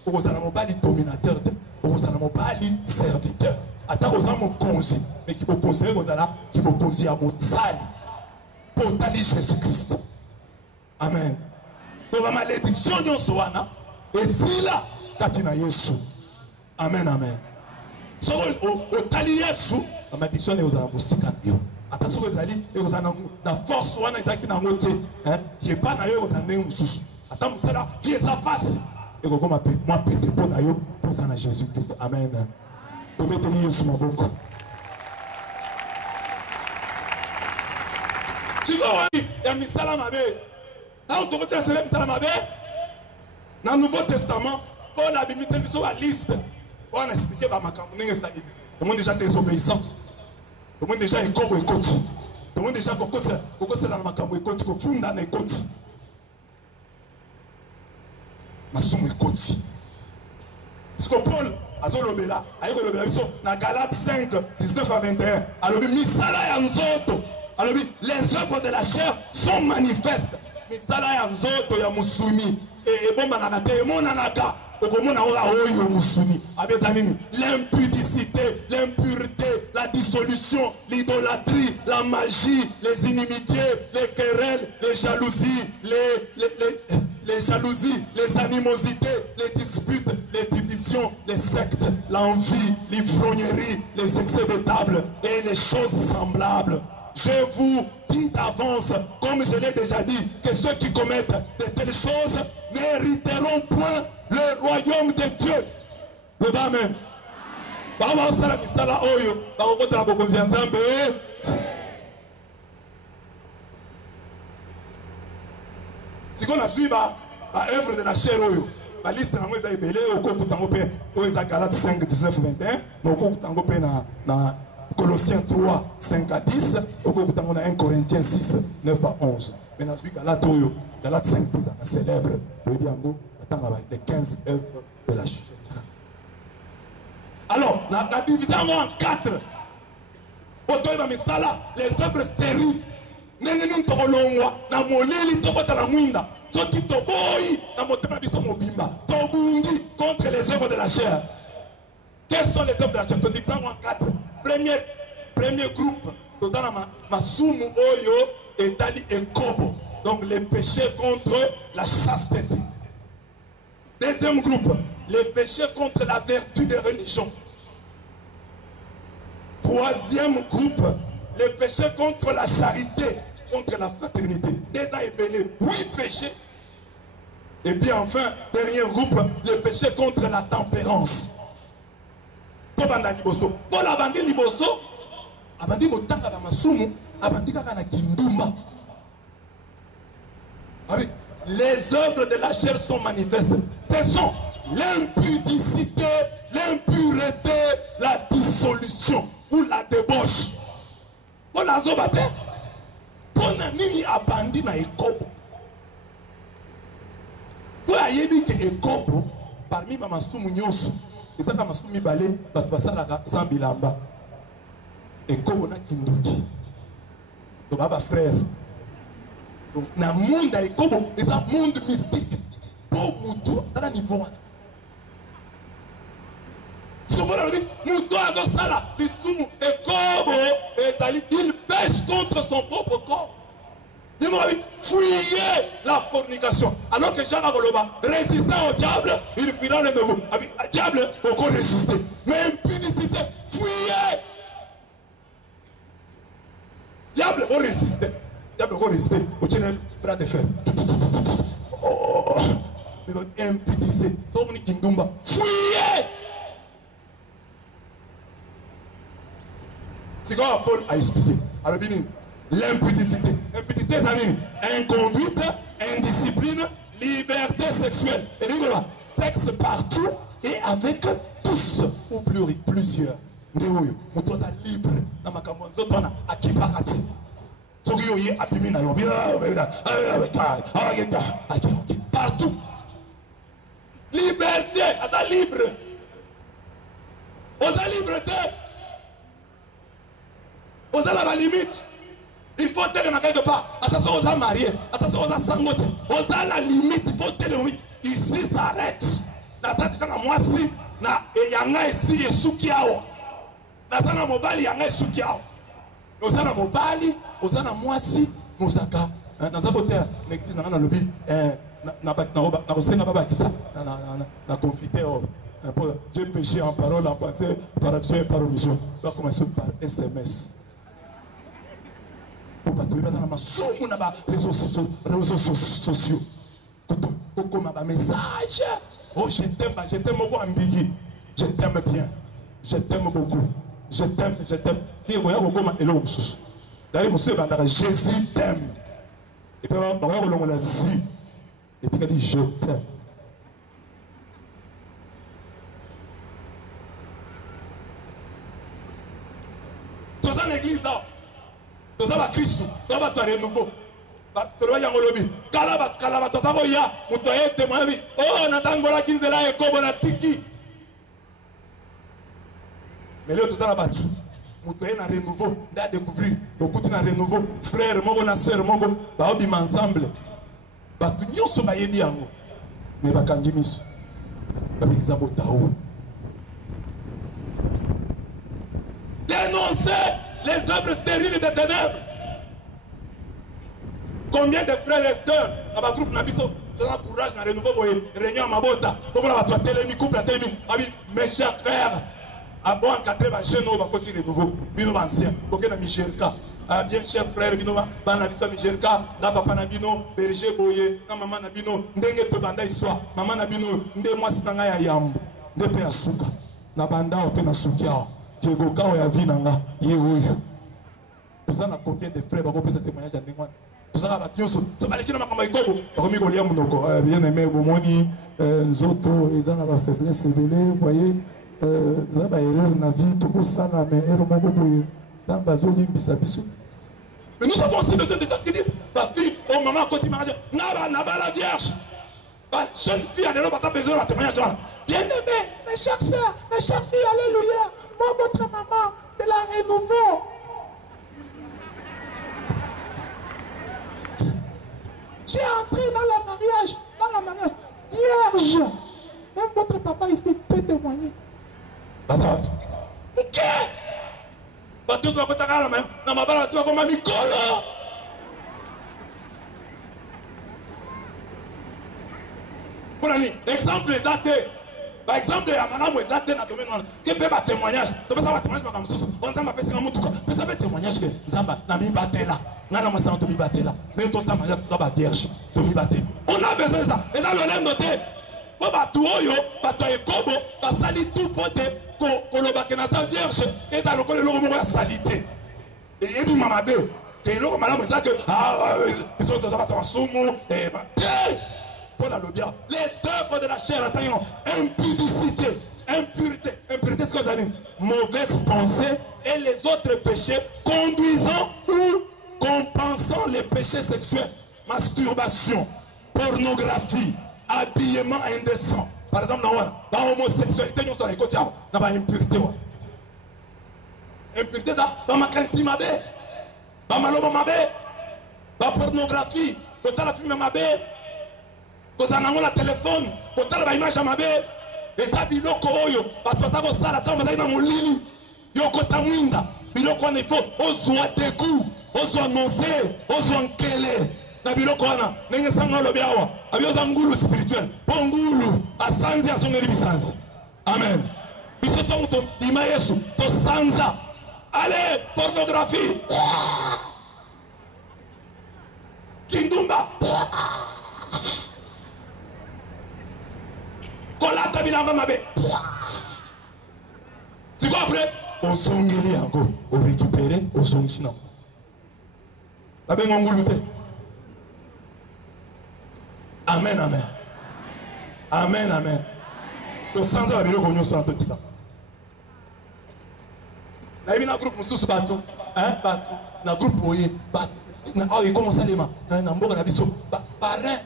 okozala mobali dominateur te okozala mobali serviteur ata kozala mokonzi mais ki mokonzi oyo kozala ki mokonzi ya mosali pour tali Jésus-Christ. Amen. Donc la malédiction de Soana et si là katina Yesu. Amen, amen. So au tali Yesu la malédiction est aux amusika yo. Attention aux ali et aux anam la force wana ezaki na ngote hein qui est pas na yo aux anam mususu. Attends cela qui est ça passe et ko ma moi pété pour na yo pour ça na Jésus-Christ. Amen. To mettre Yesu maboko. Tu vois, il y a misala mabe. Dans le Nouveau Testament, misala mabe. Dans le Nouveau Testament, on a mis sur la liste. On a expliqué par ma campagne. Le monde déjà désobéissance. Le monde déjà est comme écoute. Le monde déjà coco c'est dans ma campagne écoute. Qu'on fonde dans écoute. Ma somme écoute. Parce que Paul a dit le bela. Aïe le bela. Dans Galates 5, 19 à 21. Alors misala ya nzoto. Alors les œuvres de la chair sont manifestes. Misala ya nzoto ya musuni et bon manaka te monanaka okomona ola oyo musuni abezanini l'impudicité, l'impureté, la dissolution, l'idolâtrie, la magie, les inimitiés, les querelles, les jalousies, les animosités, les disputes, les divisions, les sectes, l'envie, l'ivrognerie, les excès de table et les choses semblables. Je vous dis d'avance, comme je l'ai déjà dit, que ceux qui commettent de telles choses n'hériteront point le royaume de Dieu. Le bas même. Si on a suivi l'œuvre de la chair, la liste na belé au Galates 5, 19, 21, mais au Colossiens 3, 5 à 10. On a 1 Corinthiens 6, 9 à 11. Maintenant, je suis Galate, Galate 5, célèbre. Les 15 œuvres de la chair. Alors, la division en 4. Les œuvres stériles. Nenenu tokolongwa na moleli tokota na mwinda soki toboyi na motema biso mobimba tobungi contre les œuvres de la chair. Quelles sont les œuvres de la chair? Division en 4. Premier groupe, tozana masumu oyo etali ekobo, donc les péchés contre la chasteté. Deuxième groupe, les péchés contre la vertu des religions. Troisième groupe, les péchés contre la charité, contre la fraternité. Déjà ébélé, 8 péchés. Et puis enfin, dernier groupe, les péchés contre la tempérance. Pour la bande liboso, abandi motanga ba masumu, abandi kaka na kindumba. Les œuvres de la chair sont manifestes. Ce sont l'impudicité, l'impureté, la dissolution ou la débauche. Pour la zobate, pour na nini abandi na ekobo. Pour ayebi ke ekobo, parmi ma masumu nyonso, ezaka masumu mibale, bato basalaka sans bilamba. Ekobo na kindoki. To baba frère. Donc, dans le monde, c'est un monde mystique. Pour Moutou, dans le niveau. Si vous voulez, Moutou a dans ça, il pêche contre son propre corps. Il m'a dit, fuyez la fornication. Alors que Jean Aboloba, résistant au diable, il finit le nouveau. Le diable, encore résister. Mais impudicité, fuyez. Diable, on résiste. Diable, on résiste. On tient un bras de fer. Mais impudicité. Sauf Kindumba. Fuyez. C'est comme Paul a expliqué. Alors, l'impudicité. Impudicité, c'est inconduite, indiscipline, liberté sexuelle. Et dit là, sexe partout et avec tous ou plusieurs. Nous sommes libres. Nous sommes à qui parati. Partout. Liberté, à ta libre. Aux liberté. Aux à la limite. Il faut tellement quelque part. Attention aux mariés. Attention aux sangotes. Aux à la limite. Il faut tellement. Ici, ça arrête. Dans cette chambre, moi, si. Il y a un ici et soukiao. Dans un mobali, il y a un soukiao. Aux à la mobali. Aux à la moi, si. Mosaka. Dans un côté, l'église, dans un lobby. Na confiteur. J'ai péché en parole, en pensée, par action et par omission. On va commencer par SMS. Pour pas trouver dans les réseaux sociaux. Comme un message. Oh, je t'aime beaucoup ambigu. Je t'aime bien. Je t'aime beaucoup. Je t'aime. Qui est comme un homme. D'ailleurs, monsieur, Jésus t'aime. Et puis, on a dit. Et puis, il dit, je t'aime. Dans l'église, dans la Christ, dans la renouveau. Dans la Yangolobi, Kalaba, Tosamoya, Moutoye, Temoyabi, oh, Natangola, Kinzela, et Kobona Tiki. Mais là, tout ça, battu. Moutoye, na renouveau, n'a découvert, beaucoup de renouveau, frère, mon sœur, mon gars, baobi ensemble. Batu nyonso bayebi yango. Mais bakangi miso. Babisa botao. Dénoncer les œuvres stériles des ténèbres. Combien de frères et sœurs dans le groupe Nabiso, ils ont courage dans le renouveau, réunion à Mabota, comme on va télémi, couple à télémi, mes chers frères, à bon encadrer ma jeune, on va continuer le nouveau, bino ancien, aucun ami Michelka, bien chers frères, bino, Banabiso Michelka, la papa Nabino, berger Boye, la maman Nabino, ndenge to banda iswa, maman Nabino, nde moi sitanga ya yambo, nde pe asuka, na banda o pe na sukia. Diego Kao ya vie nanga yeoyo. Tout ça na combien de frères va faire ce témoignage à Ndengwan. Tout ça va kioso. Ça va l'équipe na makamba ikobo. Bakomi ko lia munoko. Bien aimé bomoni nzoto ezana ba faiblesse révélée, voyez. eza baerreur na vie tokosala mais ere moko boye ntango azolimbisa biso. Mais nous avons aussi besoin de gens qui disent ma fille, oh maman, quand tu mariage, n'a pas la vierge. Ma jeune fille, elle n'a pas besoin de la témoignage. Bien aimé, mes chères sœurs, mes chères filles, alléluia. Moi, votre maman, de la renouveau. J'ai entré dans le mariage, vierge. Même votre papa ici peut témoigner. Ok. Bateau soit content à la même. Dans ma balance, soit comme un micolo. Pour exemple, les datés. Par exemple, il y a madame qui est datée dans le domaine. Qui peut faire témoignage. Tu peux savoir témoignage comme ça. On s'en va faire un moutou. Mais ça fait témoignage que Zamba n'a mis batté là. N'a pas mis batté là. Mais tout ça, mariage, tout ça, vierge. On a besoin de ça. Et ça, le lève noté. Pour Batouoyo, Batouoyo Kobo, Basali tout poté. Kolobakena vierge et dans le col de l'homme salité. Et puis maman deux. Et l'homme madame ça que ils sont dans un soumo et pour la bien. Les œuvres de la chair atteignent impudicité, impureté, ce que vous avez mauvaise pensée et les autres péchés conduisant ou compensant les péchés sexuels, masturbation, pornographie, habillement indécent. Par exemple, dans l'homosexualité, nous sommes dans l'impureté. Impureté, dans ma qualité, dans ma lobe, dans la pornographie, dans la film, dans la téléphone, dans la image, et ça, biloko oyo, parce que ça, la tombe, dans mon lit, yoko tamwinda, biloko on est faux, ozo dégoût, ozo annoncé, ozo enkele. Na biloko wana nenge sanga lobi awa abioza ngulu spirituel po ngulu asanzi asongeli bisanzi. Amen. Biso tongo dima Yesu to sanza. Allez, pornographie. Kindumba. Kolata bilamba mabe. C'est quoi après? Osongeli yango, o récupérer, osongi na. Babe ngulu te. Amen, amen. Amen, amen. Donc sans avoir le gagnon sur la petite. Là, il y a un groupe qui bateau, hein, bateau, un groupe boyé, bateau. Ah, il commence à les mains. Il y a un bon abisso. Parrain,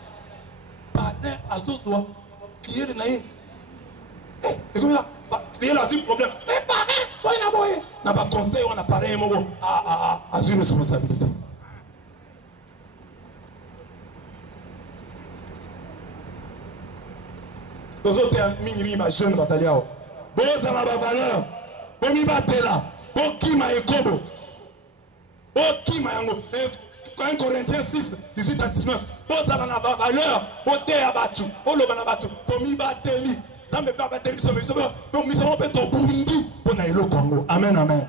à tous doigts. Fier de naïe. Et comme ça, fier là, c'est un problème. Mais parrain, il y a un boyé. N'a pas conseil, on a parrain, à une responsabilité. Les autres mingi ma jeune bataillon. Boza la valeur. Bomi batela. Bokima ekobo. Bokima yango. 1 Corinthiens 6, 18 à 19. Boza la valeur. Bote abatu. Oloba na batu. Bomi bateli. Ça me pas bateli so. Donc nous sommes peut au Burundi pour na elo Congo. Amen, amen.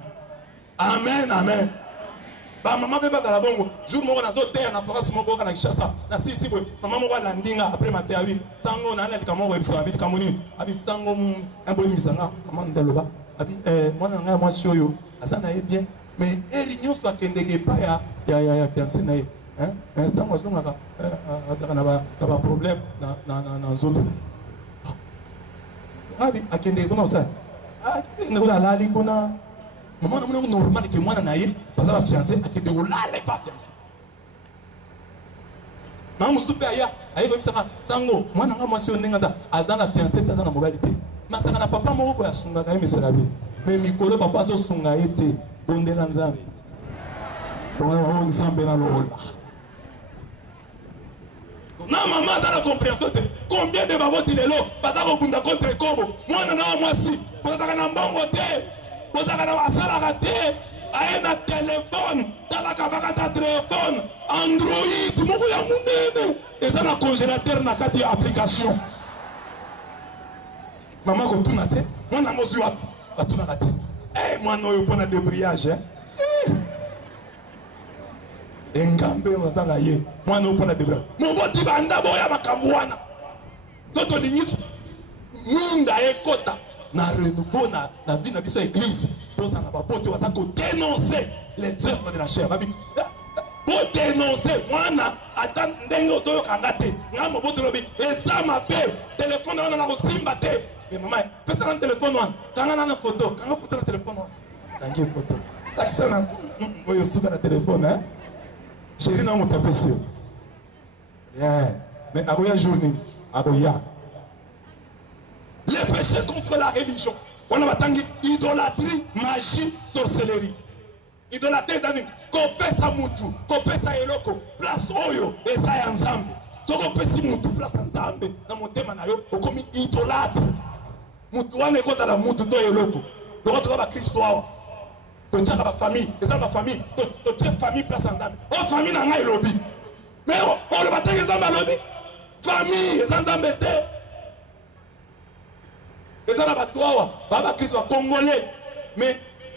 Amen, amen. Ba maman beba dans la bongo jour moko na terre na paroisse moko na Kinshasa na sisi boy maman moko na ndinga après matériel sango na alika moko ebisa abi kamoni abi sango embo misanga maman ndaloba abi mwana nga mwasi oyo asana ye bien mais erinyo so akendeke pa ya fiancé na ye hein instant azonga azaka na ba problème na nzoto abi akendeke kuna ça ne la lali kuna. Maman n'a pas normal que moi n'aille pas à la fiancée à qui déroule là pas fiancée. Maman soupe aya aye comme ça sango moi n'a pas mentionné ça azana fiancée pas dans moralité. Mais ça n'a papa mo ko asunga ka mais serabi. Mais mikolo papa zo sunga ete bonde na nzambe. Bonde nzambe na lola. Na maman dans la compréhension combien de babos dilelo pas ça bunda contre kobo. Moi na moi si pour ça na mbongo te. Vous avez un téléphone, téléphone, Android, et ça, un congélateur, n'a qu'à dire application. Maman, quand tu n'as pas, moi, je n'ai pas. Eh, moi, je n'ai pas de débrayage. Engambe, on a dit, moi, je n'ai pas de débrayage. Mon boti banda, boya, makambuana. D'autres lignes, nous, kota. Na renouveau na vie na biso église pour ça na ba pote wa ça ko dénoncer les œuvres de la chair babi pour dénoncer wana ata ndenge ozoyokanga te nga mobutu lobi eza mabe telefone wana na kosimba te mais mama pesa na telefone wana kanga na photo kanga photo na telefone wana kangi photo takisa na oyo suka na telefone hein chérie na motapesi yeah mais akoya journée akoya les péchés contre la religion on a batangi idolâtrie magie sorcellerie idolâtrie c'est-à-dire kopesa mutu kopesa eloko place oyo eza ya nzambe soko pesi mutu place ya nzambe na motema na yo okomi idolâtre mutu wana ekozala mutu to eloko loko toza bakristo awa totiaka bafamille eza bafamille totie famille place ya nzambe o famille na ngai elobi mais oloba teke nzambe alobi famille eza nzambe te eza na bato awa baa bakristo bakongolais mais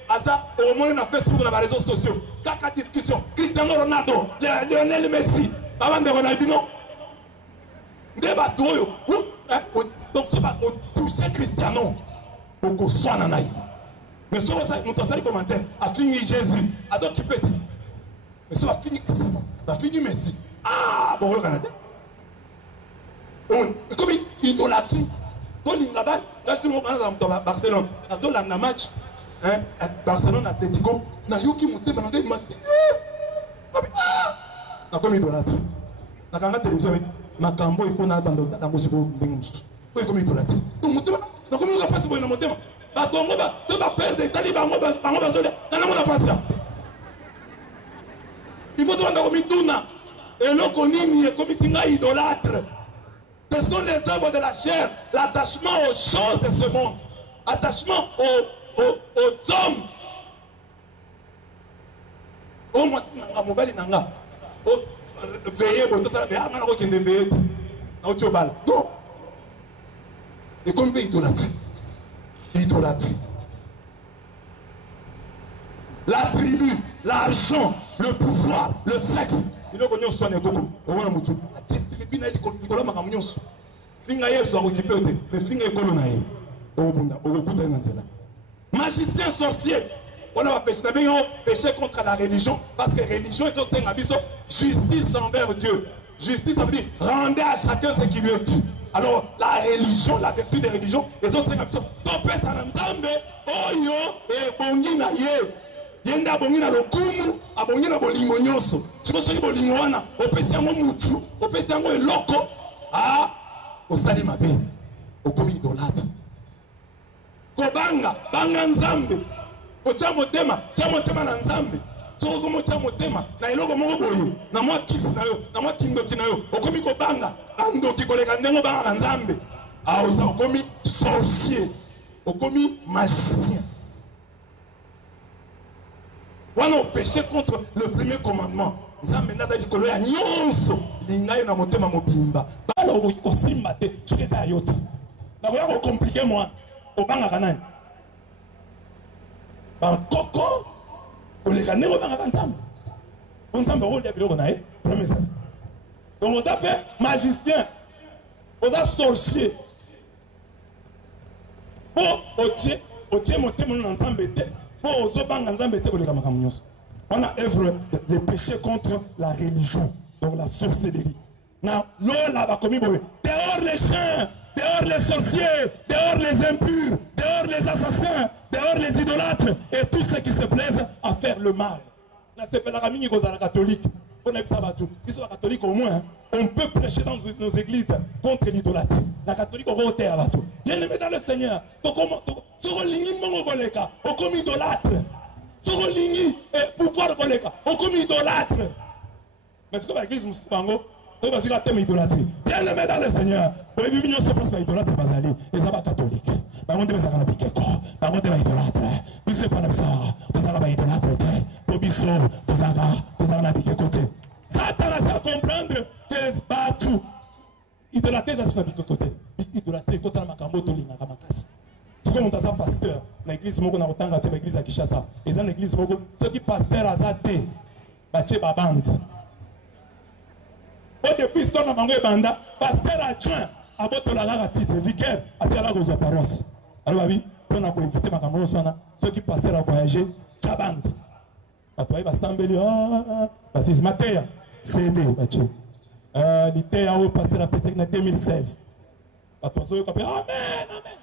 aza omoni na Facebook na bareseau sociaux kaka discussion Cristiano Ronaldo Lionel Messi babandeko na bino nde bato oyo donc so otouche Cristiano okoswana na ye mais so moto azali commentaire afini Jésus azokipe te mais so afini Cristiano afini Messi bokoyokana te ekomi idolâtrie tolinga bani ngasilimokanazala moto Barcelone azolanda match Barcelone Atletico na yoki motema na ngai mati na komi idolâtre na kanga télévision makambo il faut na bando tango siko ndenge mususu ko komi idolâtre donc motema na komi ka pasi boye na motema ba tongo ba so ba perdre tali bango ba zolia na mona pasi il faut tobanda komi tuna eloko nini ekomi singa idolâtre. Ce sont les œuvres de la chair, l'attachement aux choses de ce monde, attachement aux hommes. Oh, moi, si je suis nanga, veillez, bon, tout ça, mais je ne sais pas veiller. Non. Et comme idolâtrie, idolâtrie. La tribu, l'argent, le pouvoir, le sexe. Il faut que nous soyons beaucoup. On va nous dire. Tribu n'a dit qu'on doit faire des choses. Finga yesu akokipe te, mais finga ekolo na ye. Obunda, okuta na nzela. Magicien sorcier. On a péché contre la religion parce que religion est aussi un abisso justice envers Dieu. Justice ça veut dire rendez à chacun ce qui lui est dû. Alors la religion, la vertu des religions, les autres c'est un abisso. Topé sa nzambe, oyo e bongi na ye. Yenda bongi na lokumu, abongi na bolingo nyonso. Siko soki bolingo wana, opesi yango mutu, opesi yango eloko, osali mabe, okomi idolâtre. Kobanga, banga nzambe. Otia motema na nzambe. Soko komo tia motema na eloko moko boye, na mwa kisi na yo, na mwa kindoki na yo, okomi kobanga, andoki koleka ndengo banga na nzambe. Oza okomi sorcier, okomi magicien. Voilà on péché contre le premier commandement. Nzambe naza likolo ya nyonso lingayo na motema mobimba. Bala osimba te, chokeza yote. Na ko compliquer moi. Obanga kanani. Ba koko oleka ndeko banga nzambe. Nzambe o dia biloko na ye, premier ça. Donc on s'appelle magicien. On a sorcier. Bon, otie motema na nzambe te. On a œuvre les péchés contre la religion, donc la sorcellerie. Dehors les chiens, dehors les sorciers, dehors les impurs, dehors les assassins, dehors les idolâtres et tous ceux qui se plaisent à faire le mal. La catholique. On a vu ça, ils sont catholiques au moins. On peut prêcher dans nos églises contre l'idolâtrie. La catholique, on va au terre. Bien aimé dans le Seigneur. On comme idolâtre. Pouvoir on comme idolâtre. Mais ce que l'église Moussango, on va dire thème idolâtrie. Bien aimé dans le Seigneur. On vit une se place idolâtre basali. Les amas catholiques. Par contre, les amas bikeko. Par contre, les idolâtres. Nous sommes pas ça. Vous allez idolâtre. Pobiso. Vous allez bikeko. Satan a comprendre que Batu idolâtrie ça se fait de côté. Idolâtrie côté la makamboto linga kamakasi. C'est comme on a pasteur dans l'église moko na otanga te l'église à Kinshasa. Et dans l'église moko ceux qui pasteur azate bache babande. Au depuis ce qu'on a mangé banda pasteur adjoint aboto la la titre vicaire atiala aux paroisse. Alors oui, on a pour éviter makambo sona ceux qui pasteur à voyager chabande. Atoye basambeli parce que Matéa CD bacho. L'idée au pasteur la peste en 2016. Atozo ko amen amen.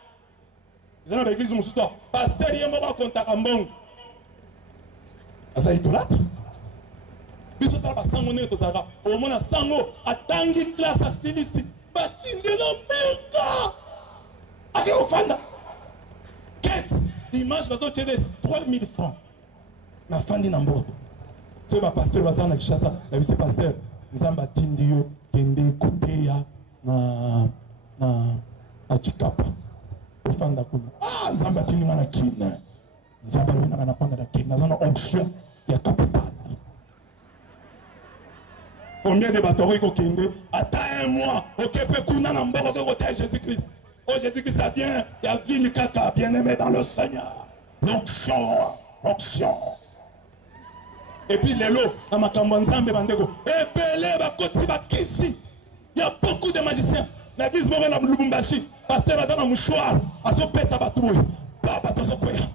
Ils ont l'église musuto pasteur yemo ba konta mbongo. Asa idolâtre. Biso tala basango ne tozaka. Au mona sango atangi classe asilisi batinde na mbeka. Ake ofanda. Quête dimanche bazo tchede 3000 francs. Na fandi na mboto. C'est ma pasteur bazana kishasa, na vice pasteur. Nzamba tindio kende koteya na chikapa. Ofanda kuna. Nzamba tindio na kina. Nzamba bina na fanda na kina. Zana onction ya capital. Combien de bateaux ko kende ata un mois okepe kuna na mboko ko koteya Jésus-Christ. Oh Jésus-Christ a bien, il y a ville caca bien aimé dans le Seigneur. L'onction. Et puis les lots, dans ma cambanzambe bandego, epele bakoti bakisi. Il y a beaucoup de magiciens. L'église moro na Lubumbashi, pasteur Adana mouchoir, azo peta batoué. Baba tozo koya.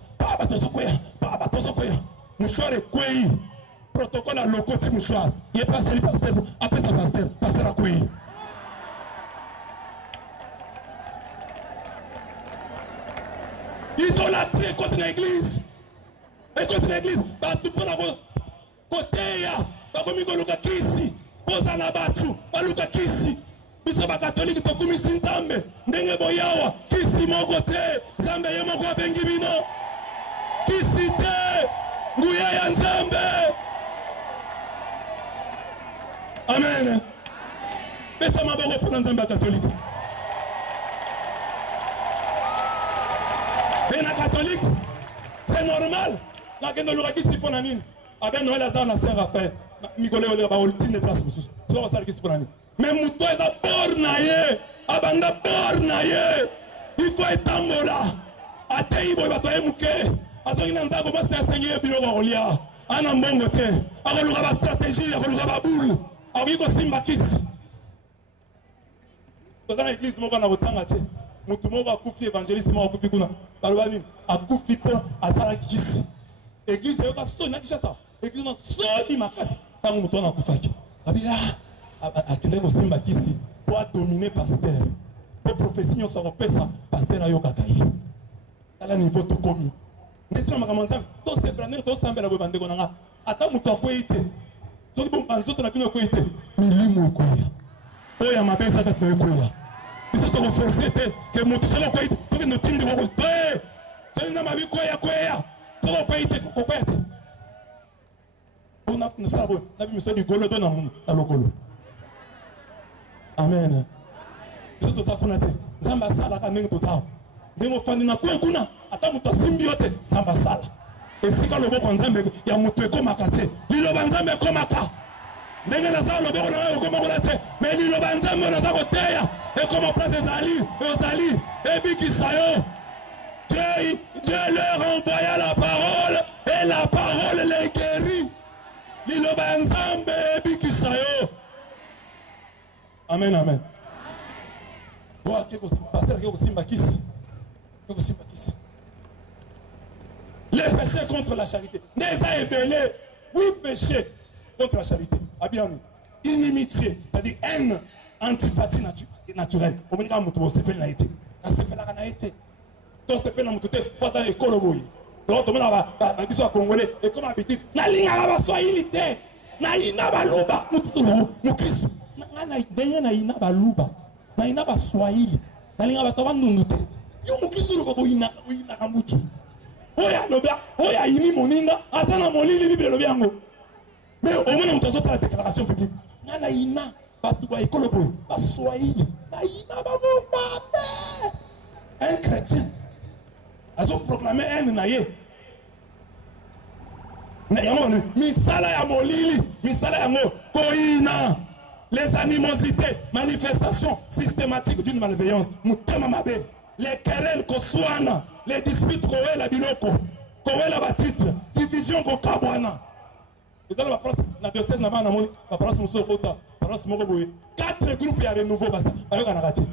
Mouchoir est kwei. Protocole à lokoti mouchoir. Il est pas sali pasteur, après sa pasteur a kwei. Idolâtrie contre l'église. Et contre l'église, tout pour la côté ya, bakomi koluka kisi, poza na batu, baluka kisi. Biso ba catholique to kumisi nzambe, ndenge boyawa, kisi moko te, nzambe ye moko abengi bino. Kisi te, nguya ya nzambe. Amen. Beta maboko pour nzambe catholique. Mais catholique, c'est normal. La gueule de l'ouragan, pour la mine. Avec Noël, la na Saint-Raphaël. Migolé, on va ultime place. C'est ça qui se pour la mine. Mais Mouto est à bornaye. Abanda bornaye. Il faut être en mola. Atei boy batoye mouke. Azo inanda ko basta enseigner biro wa olia. Ana mbongo te. Akoluka ba stratégie, akoluka ba boule. Akiko simba kisi. Dans l'église moko na kotanga te. Mutu moko akufi évangéliste moko akufi kuna. Balobani akufi po azala kisi. Église yoka sona kishasa. Église na soni makasi. Tango mutu na kufaki. Abia akende ko simba kisi pour dominer pasteur. Pour prophétie nyonso ko pesa pasteur ayoka kai. Ala niveau to komi. Ndetuna makamanta to se prendre to sambela bo bandeko nanga. Ata mutu akoite. Soki bon banzo to na bino akoite. Milimu ekoya. Oya mabesa kati na ekoya. Biso to forcer que mutu solo akoite. To no tindi ko ko. C'est une amie quoi. Ça va pas être quoi. On a nous savons. La vie monsieur du golo donne à l'ogolo. Amen. Je te ça qu'on a dit. Zamba sala kaninga to ça. Ndemo fandi na kwa kuna. Ata muta symbiote zamba sala. Et si quand le bon nzambe ya mutu ko makate. Lilo banzambe ko maka. Ndenge na za lobe ona ko makolate. Mais lilo banzambe na za ko teya. Et comment place Ezali et biki sayo. Dieu leur envoya la parole et la parole les guérit. Liloba nzambe bikisayo. Amen, amen. Les péchés contre la charité. Neza ebele, oui péché contre la charité. Abianu. Inimitié, c'est-à-dire haine, antipathie naturelle. Au moins, quand c'est fait la été. C'est fait la été. Donc c'est fait dans mon côté, pas dans l'école boy. Donc tout le monde va biso congolais et comme habitude, na linga ba swahilité, na ina baluba, mu Kristo. Na ina baluba, na ina ba swahili, na linga ba tabandu nute. Yo mu Kristo lo ko ina kamutu. Oya lobia, oya yimi moninga, atana molili bible lobia ngo. Mais au moins on t'a sorti la déclaration publique. Na ina ba tu ba école boy, ba swahili, na ina ba bomba. Un chrétien a proclamé un naïe. Misala ya molili, misala ya ngo, koina. Les animosités, manifestations systématiques d'une malveillance. Mutema mabe, les querelles koswana, les disputes kowe la biloko, kowe la batitre, division ko kabwana. Ils ont la place, la diocèse n'a pas namoni, la place muso kota, la place moko boye. 4 groupes ya renouveau basa, ayoka nakati.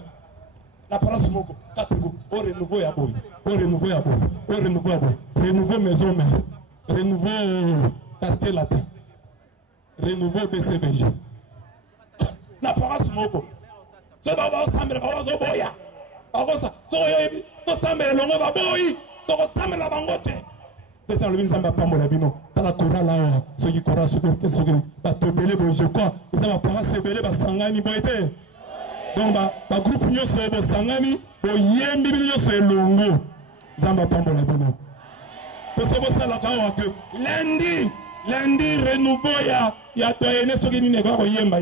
La parole c'est moko, 4 groupes. Au renouveau ya boy, au renouveau ya boy, au renouveau ya boy. Renouveau maison mère, renouveau quartier latin. Renouveau BCBG. Na paroisse moko. So ba ba sambela ba zo boya. Akosa so yebi to sambela longo ba boyi. To sambela bangote. Peut-être le nzamba pambola bino. Dans la chorale là, ceux qui chorale ceux qui va te belé bon je crois. Ils va pas se belé ba sangani boité. Donc ba groupe nyonso bo sangani bo yembi bino nyonso longo. Nzamba pambola bino. Pour ce que ça la kawa que lundi renouveau ya doyene ceux qui ne ko yemba.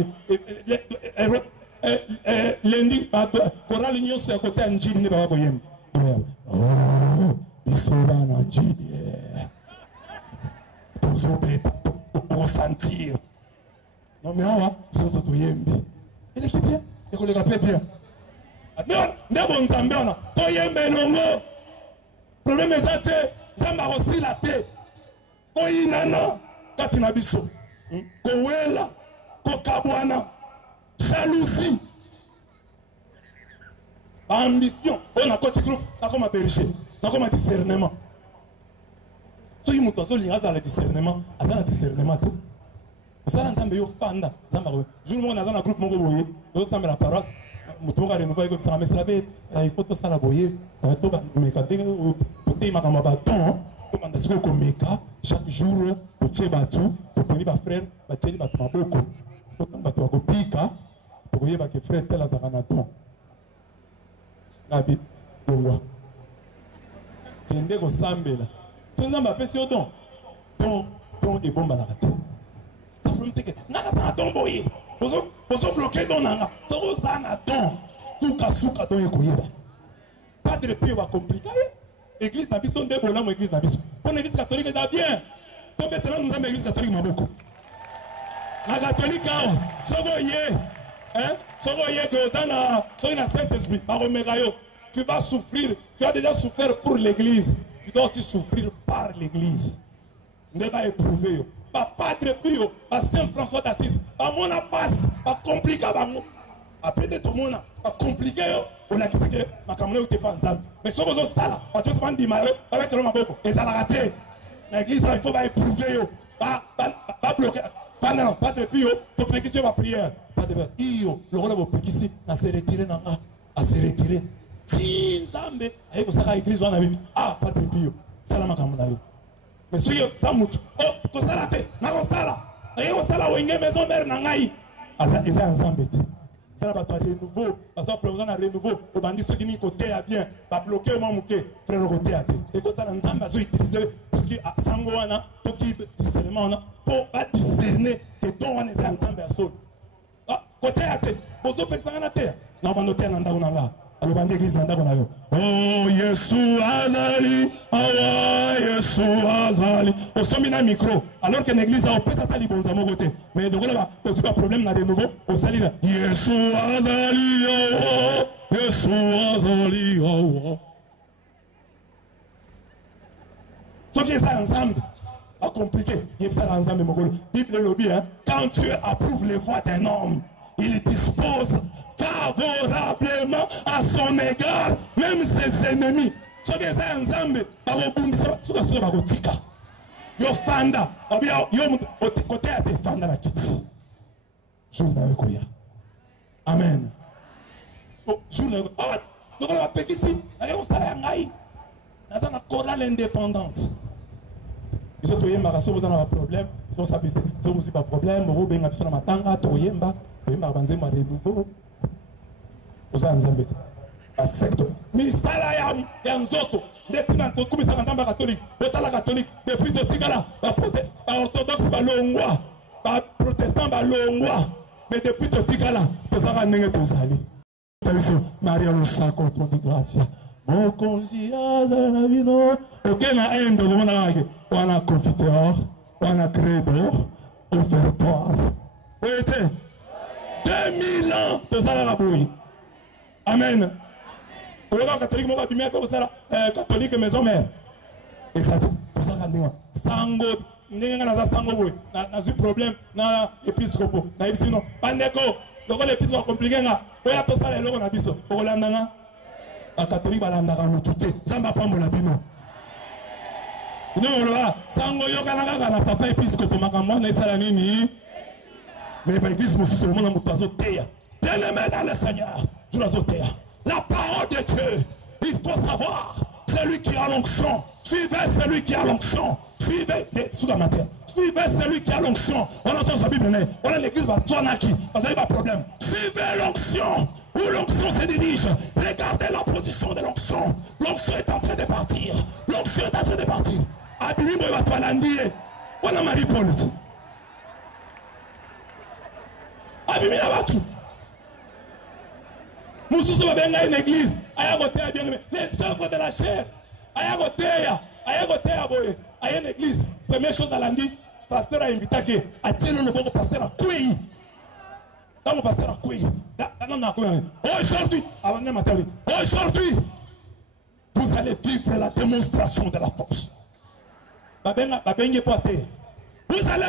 Lundi chorale nyonso ya côté njili ne ba ko yemba. Oh, bisoba na njili. Pour sentir. Non mais on va se toyembe. Il est bien. Il est capé bien. Ne bon zambana. Toyembe longo. Problème est ça zamba aussi la tête. Koinana katina biso. Kowela, kokabwana, jalousie. Ambition. On a côté groupe, on a comme berger, on a comme discernement. So yi muto so linga za le discernement, azana discernement te. Osala nzambe yo fanda, nzamba ko. Jour mo na za na groupe moko boye, to sambe la paroisse, muto ka renouveau ko sa mesela be, il faut to sala boye, to ba meka te to te makama ba ton, to manda siko ko meka chaque jour to che batu, to poni ba frère, ba cheli ba maboko. To tamba to ko pika, to yeba ke frère tel azaka na ton. Nabi longwa. Kende ko sambela. Nzamba pesi yo don et bomba la rate. Ça veut dire que nana ça don boye. Bozo bloqué don nanga. Soko ça na don. Suka don ekoyeba. Padre Pio va compliquer. Église na biso ndebo na mo église na biso. Pour l'église catholique ça bien. Pour maintenant nous avons église catholique maboko. La catholique awa. Soko ye que dans la Saint-Esprit, par Omegayo, tu vas souffrir. Tu as déjà souffert pour l'église. Tu dois aussi souffrir par l'église. Ne pas éprouver. Pas Padre Pio, pas Saint François d'Assise, pas mon passe, pas compliqué. Après de tout le monde, pas compliqué. On a dit que ma caméra n'était pas ensemble. Mais ce que je fais là, pas tout le monde dit, avec le maboko, et ça l'a raté. L'église, il faut pas éprouver. Pas bloquer. Padre Pio, tu peux péquer sur ma prière. Padre Pio, le rôle de péquer, à se retirer, à se retirer. Si Zambe, avec ça, l'église, on a vu, Padre Pio, ça l'a makamuna. Mais si ça mouche, oh, ça l'a fait, n'a pas ça là. Et on s'est là, on est maison mère nangai. Et ça, Zambe. Ça va pas de nouveau, parce que le président a renouveau, au bandit, ceux qui n'y côté à bien, va bloquer au moment où frère le côté à terre. Et tout ça, Zambe a utilisé, ce qui a sangoana, tout qui discernement, pour pas discerner que ton on est ensemble à sol. Côté à terre, pour ceux qui sont à terre, n'a pas noté un endroit. Alors, on église dans yo. Oh, Yesu azali, awa Yesu azali. Au sommet d'un micro, alors que l'église a opéré ça bon à mon côté. Mais donc là, c'est pas problème là de nouveau. Au salut là, Yesu azali, awa Yesu azali, awa. Ce qui est ça ensemble, pas compliqué. Il y a ça ensemble, mon gars. Bible le dit, quand Dieu approuve les voies d'un homme, il dispose favorablement à son égard, même ses ennemis. Ce que c'est ensemble, yo fanda, yo côté à te fanda la kiti. Journée koya. Amen. Journée. Donc on va péquer ici. On s'arrête en Haïti. Dans une chorale indépendante. Ils ont toyé marasso, vous en avez un problème. Ils ont s'appuyer. Si vous n'avez pas de problème, vous avez un peu de matanga, toyé mba. Toyé mba, vous avez un renouveau. Vous avez un zambé. La secte. Misala ya nzoto. Depuis que vous avez un catholique, vous avez un catholique. Depuis que vous avez un orthodoxe, balongwa. Protestant, balongwa. Mais depuis que vous avez un catholique, vous avez un Maria le Sacre, ton de grâce. Mon conscience, la vie, non. Aucun inde, on a confiteur, on a credo, offertoire. Vous voyez, 2000 ans de Sarabouy. Amen. Vous voyez, catholique, moi, je catholique, maison mère. Et ça, pour ça, sango, sango, n'a eu problème, n'a épiscopo, n'a eu non. Pandeko, donc l'épiscopo compliqué, vous voyez, tout ça, les logos, on a vu ça. Pour l'andanga. La catholique va l'andanga, nous tout. Ça ne va pas me la bino. Non, là, sango yo kana na papa épiscope makambo na sala nini. Mais ba église monsieur seulement na mutazo teya. Bien-aimé dans le Seigneur, je la teya. La parole de Dieu, il faut savoir, celui qui a l'onction, suivez celui qui a l'onction, suivez sous la matière. Suivez celui qui a l'onction. On entend sa Bible, on a l'église va toi naki, parce qu'il n'y a pas de problème. Suivez l'onction, où l'onction se dirige. Regardez la position de l'onction. L'onction est en train de partir. L'onction est en train de partir. Abimi va toi landier. On a Marie-Paul. Abimi la batu. Moussou va bien une église. Aya gotea bien aimé. Les œuvres de la chair. Aya gotea boye. Aya une église. Première chose à lundi, pasteur a invité que à tirer le bon pasteur à Kouéi. Dans mon pasteur à Kouéi. Aujourd'hui, avant de m'atteindre, aujourd'hui, vous allez vivre la démonstration de la force. Vous allez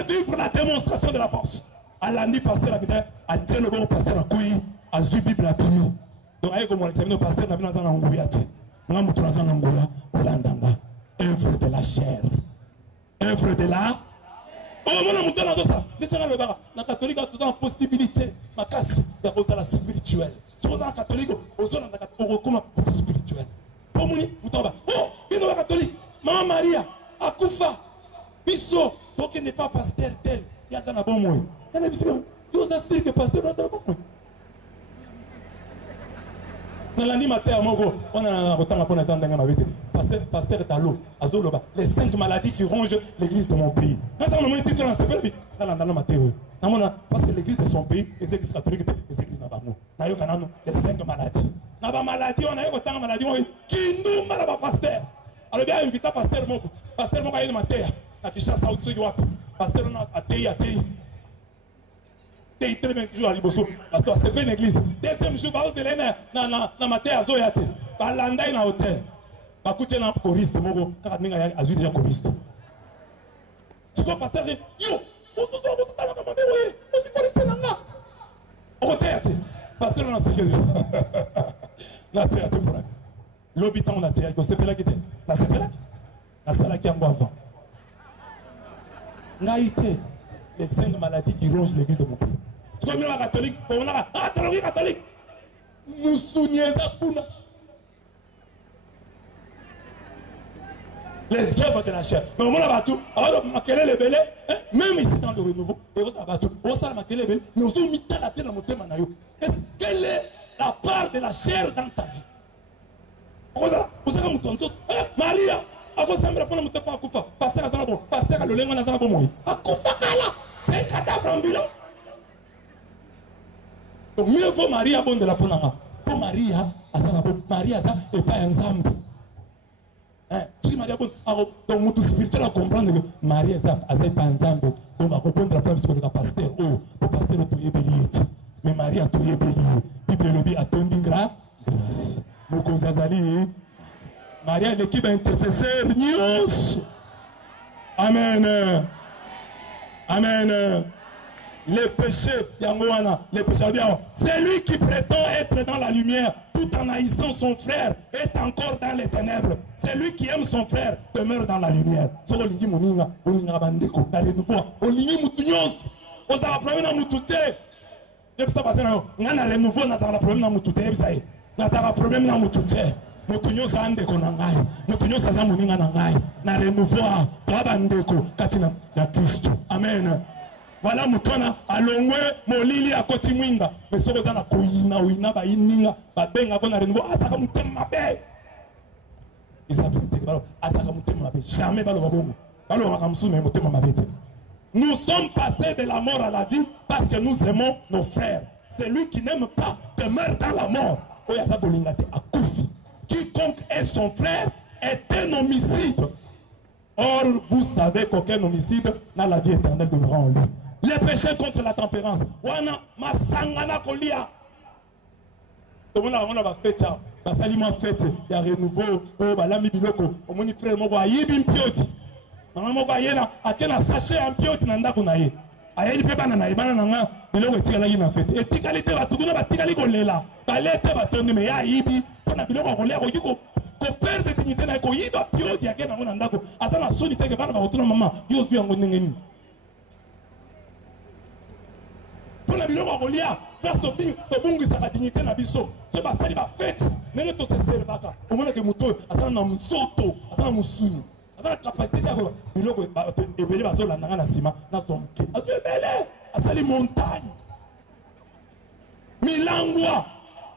vivre la démonstration de la force. À lundi, pasteur a tirer le bon pasteur à Kouéi. À Zui Bible à Pimi. Donc, aïe comme on le pasteur n'a pas en Angoya. N'a pas en Angoya. Olandanga. Œuvre de la chair. Œuvre de la. Oh, mon amour, dans ça. L'éternel le bara. La catholique a tout en possibilité. Ma casse, il y a aussi la spirituelle. Tu vois, en catholique, aux zones, on recommande la spirituelle. Pour mon mouton, oh, il n'est pas catholique. Maman Maria, Akoufa, Bisso, donc il n'est pas pasteur tel. Il y a un bon mot. Il y a un bon mot. Je vous assure que pasteur n'est pas bon mot. Dans l'animateur, on a autant pour l'instant dans ma vie. Pasteur Talo, Azoloba, les 5 maladies qui rongent l'église de mon pays. Quand on a titre dans Matthieu, parce que l'église de son pays, les églises catholiques, les églises n'abamo. Les 5 maladies. N'a pas maladie, on a eu autant de maladies qui nous malade pasteur. Alors bien invité pasteur Moko. Pasteur Moko a eu Matthieu. La qui chasse à au-dessus du wap. Pasteur a téi. T'es très bien toujours à Liboso. Parce que c'est fait une église. Deuxième jour, bah, vous allez dans ma terre à Zoyate. Bah, l'anda est dans l'hôtel. Bah, écoutez, dans le choriste, mon gars, quand il y a un juge, il y a un choriste. Tu vois, pasteur, yo, on nous a dit, on s'est choriste là. On théâtre. Pasteur, on a sécurisé. La théâtre pour la. L'habitant, on a théâtre. On sait pas là qui était. La sépela. La salle qui est en bois avant. Naïté. Les 5 maladies qui rongent l'église de mon pays. Tu vois, nous, catholique, on a catholique, catholique. Nous souvenons ça pour nous. Les œuvres de la chair. Mais au moment où tout, quel est le belé, même ici dans le renouveau, et vous avez tout, on s'est marqué le belé, nous avons mis la tête dans mon thème. Quelle est la part de la chair dans ta vie? Vous savez, Maria, à quoi ça me répond à mon thème à Koufa? Pasteur à Zanabo, pasteur à l'Olengo à Zanabo, à Koufa Kala. C'est un cadavre ambulant. Donc mieux vaut Maria bonne de la Ponanga. Pour Maria, Maria n'est pas un zambe. Si Maria bonne, donc tout spirituel à comprendre que Maria n'est pas un zambe. Donc à comprendre la problème c'est que le pasteur, le pasteur est bélier. Mais Maria est bélier. Bible le dit à ton grâce. Moko Zazali. Maria l'équipe intercesseur news. Amen. Amen. Les péchés, les péchés, c'est lui qui prétend être dans la lumière tout en haïssant son frère, est encore dans les ténèbres. C'est lui qui aime son frère, demeure dans la lumière. Mutunyo sande kona ngai, mutunyo saza muninga na ngai, na renouveau kabandeko katina na Kristo. Amen. Voilà mutona alongwe molili akoti mwinga, besoko za na koyina oina ba ininga, ba benga kona renouveau ataka mutema mabe. Isabite balo ataka mutema mabe, jamais balo babongo. Balo makamsume mutema mabe. Nous sommes passés de la mort à la vie parce que nous aimons nos frères. Celui qui n'aime pas demeure dans la mort. Oya sa bolingate akufi. Quiconque est son frère est un homicide. Or, vous savez qu'aucun homicide n'a la vie éternelle demeurant en lui. Les péchés contre la tempérance. Wana masangana kolia. Tout le monde a fait ça. Parce qu'il m'a fait, il y a renouveau. Balami biloko. Mon frère m'a dit, il y a un pioti. Maman m'a dit, il y a un sachet en pioti. Aye ni peba na ibana na nga biloko etikala yi na fete etikali te batuguna batikali kolela balete batondi me ya yibi pona biloko kolela ko ko perdre dignité na ko yiba pio dia ke na ngona ndako asana soni teke bana ba rotuna mama yo zwi yango ndengeni pour la biloko kolia parce to bungisa ka dignité na biso so ba sali ba fête nenge to se servaka o mona ke muto asana na msoto asana musuni asana capacité ya ko biloko ebele ba zo la na sima na somke azo ebele asali montagne milangwa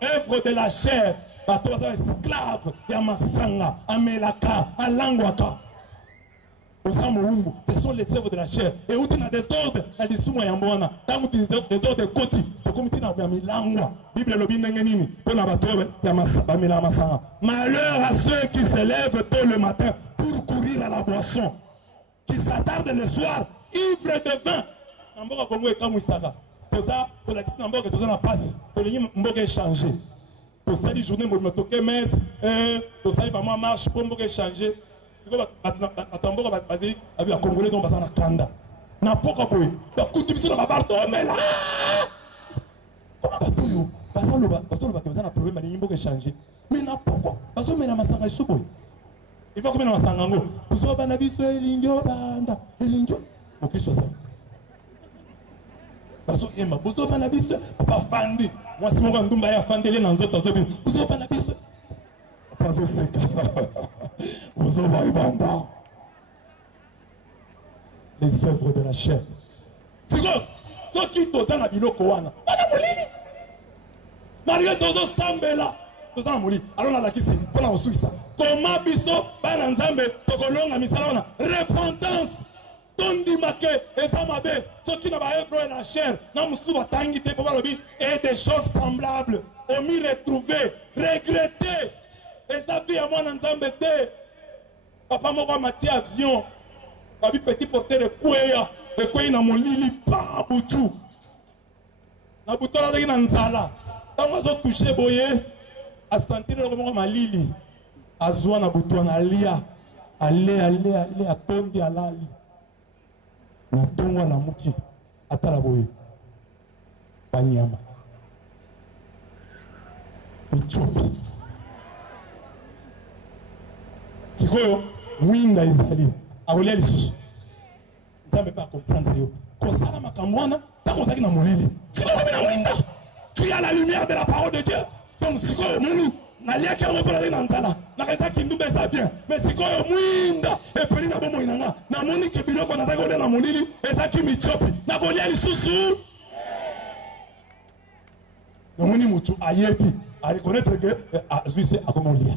œuvre de la chair bato baza esclave ya masanga amelaka alangwaka oza moungu ce sont les œuvres de la chair et outi na désordre na lisumu ya mbwana ntango désordre ekoti tokomi tina ya milangwa bible elobi ndenge nini mpo na bato ya bamela masanga malheur à ceux qui se lèvent tôt le matin pour courir à la boisson qui s'attardent le soir ivre de vin na mboka kongo ekamwisaka toza tolakisi na mboka toza na pasi tolingi mboka échanger tosali journée mo toke messe tosali ba moi marche pour mboka échanger siko bato mboka bazali abi congolais donc baza na kanda na poka boy takuti biso na babar to mela koma bato yo bazoloba ke baza na problème alingi mboka échanger mais na poko bazomela masanga iso boy il va komena masanga ngo biso bana biso elingio banda elingio mokiso ça bazo yema bozo bana biso papa fandi mwasi moko ndumba ya fandele na nzoto zobi bozo bana biso papa zo seka bozo ba ibanda les œuvres de la chair siko soki toza na biloko wana bana molili malgré tozo sambela toza na molili alors nalakisi mpona kosukisa koma biso bana nzambe tokolonga misala wana repentance tondimake eza mabe soki na baœuvre de la chair na mosusu batangi te mpo balobi et des choses semblables omi retrouver regretter eza vi ya mwana nzambe te papa moko amati avion babi petit porteur ekwei na molili pa butu na butu alazaki na nzala ntango azotouche boye asantire eloko moko malili azwa na butu wana alia ale atondi alali na tongo na muki atala boye banyama uchopi sikoyo mwinda ezali akolia lisusu nzambe mpe akomprendre yo kosala makambo wana ntango ozalaki na molili sikoyo komi na mwinda tu ya la lumière de la parole de Dieu donc sikoyo moni naliaki yango mpo nazali na nzala nakazaki ndumba eza bien mais sikoyo mwinda epeli na bomoi na nga namoniki biloko nazalaki kolia na molili ezaki mitiopi nakolia lisusu namoni mutu ayebi areconnaître que azwi se akomolia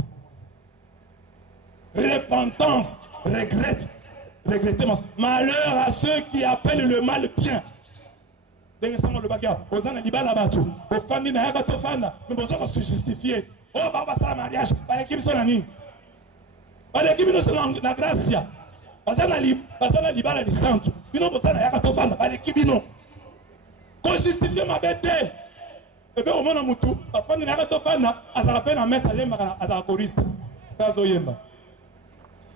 repentance regretter malheur à ceux qui appellent le mal bien ndenge sango lobaki oza na libala bato ofandi na yaka tofanda mais boza ko se justifier oh basala mariage baleki biso na nini baleki biso na gracia baza na libala lisantu bino boza na yaka tofanda baleki bino kojustifie mabe te ebe omona mutu bafandi na yaka tofanda azala mpe na mesa alembaka azala koriste mpe azoyemba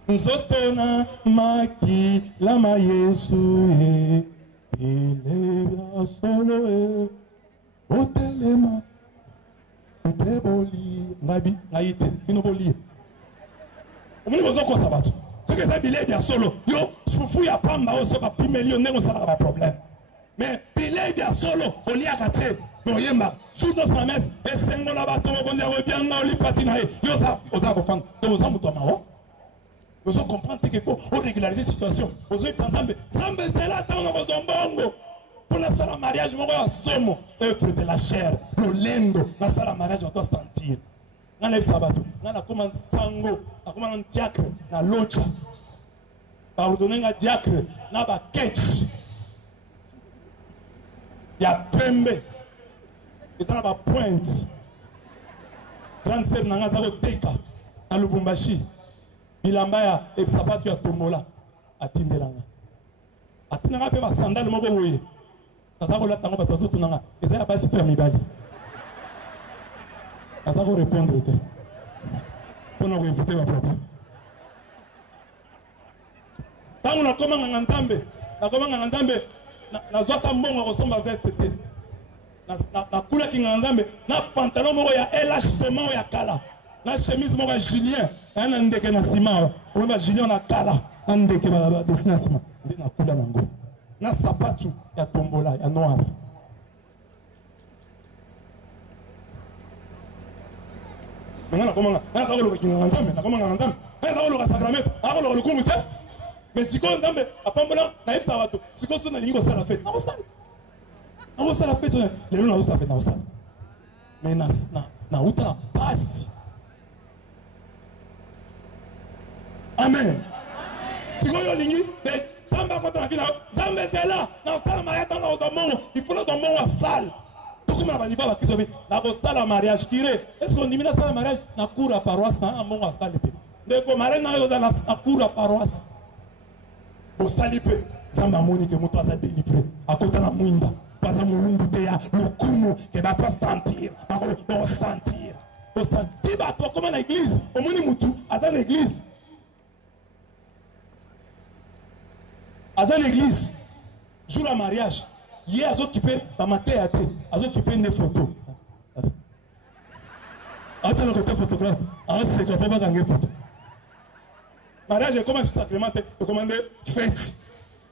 nzoto na makilama yesu elebya solo otelema mpe boli ngai te bino bolie omoni bozokosa bato soki eza bilei bya solo yo fufu ya pamba oyo so bapimeli yo ndenge osalaka baproblème mais bilei bya solo oliaka te oyembaka jour nyonso na mese esengola bato mokonzi ya kobyanga olipati na ye yo oza kofanda donc oza moto ya mawa ozo comprendre qu'il faut régulariser la situation ozo yebisa nzambe nzambe ezela ntango na kozwa mbongo mpo nasala mariage moko ya somo œuvre de la chair lolendo nasala mariage bato asentir nga nayebisa bato nga nakoma nsango nakoma na diacre na locha baordone nga diacre na baketch ya pembe eza na bapointe grande sere na nga aza koteka na lubumbashi bilamba ya sapatu ya tombola atindelanga mpe basandale moko boye aza kolata yango bato azotunanga eza ya basi to ya mibali aza korépondre te mpona koinvite baproblème ntango nakomanganga nzambe nazwata mbongo kosomba veste te nakulaki nganga nzambe na pantalon moko ya LH Thomas ya kala na chemise moko ya Julien na ndeke na sima o ba Julien na kala na ndeke ba desina sima nde na kula nango na sapatu ya tombola ya noir na komanga na ka lo kinga nzambe na komanga nzambe na ka lo ka sacramento ako lo lukumu te mais siko nzambe apambola na ifta watu siko so na lingo sala fête na osala fête lelo na osala fête na osala mais na uta pasi amen siko yo lingi de samba kota na vina nzambe zela na osala mayata na ozamongo il faut na ozamongo sale comme la maniva va kisobe na ko sala mariage kire est-ce qu'on dit na sala mariage na cour à paroisse na mongo a salite de ko mariage na yo na cour à paroisse o salipe zamba moni que moto asa délivré à côté na mwinda pas à mulumbu te ya lukumu que va pas sentir on sentir ba to comme na église au moni mutu asa l'église jour à mariage. Hier, ils ont occupé, dans ma tête, ils ont occupé une photo. Attends, le côté photographe. C'est que pas gagner photo. Mariage, je commence à sacrementer, je commande fête.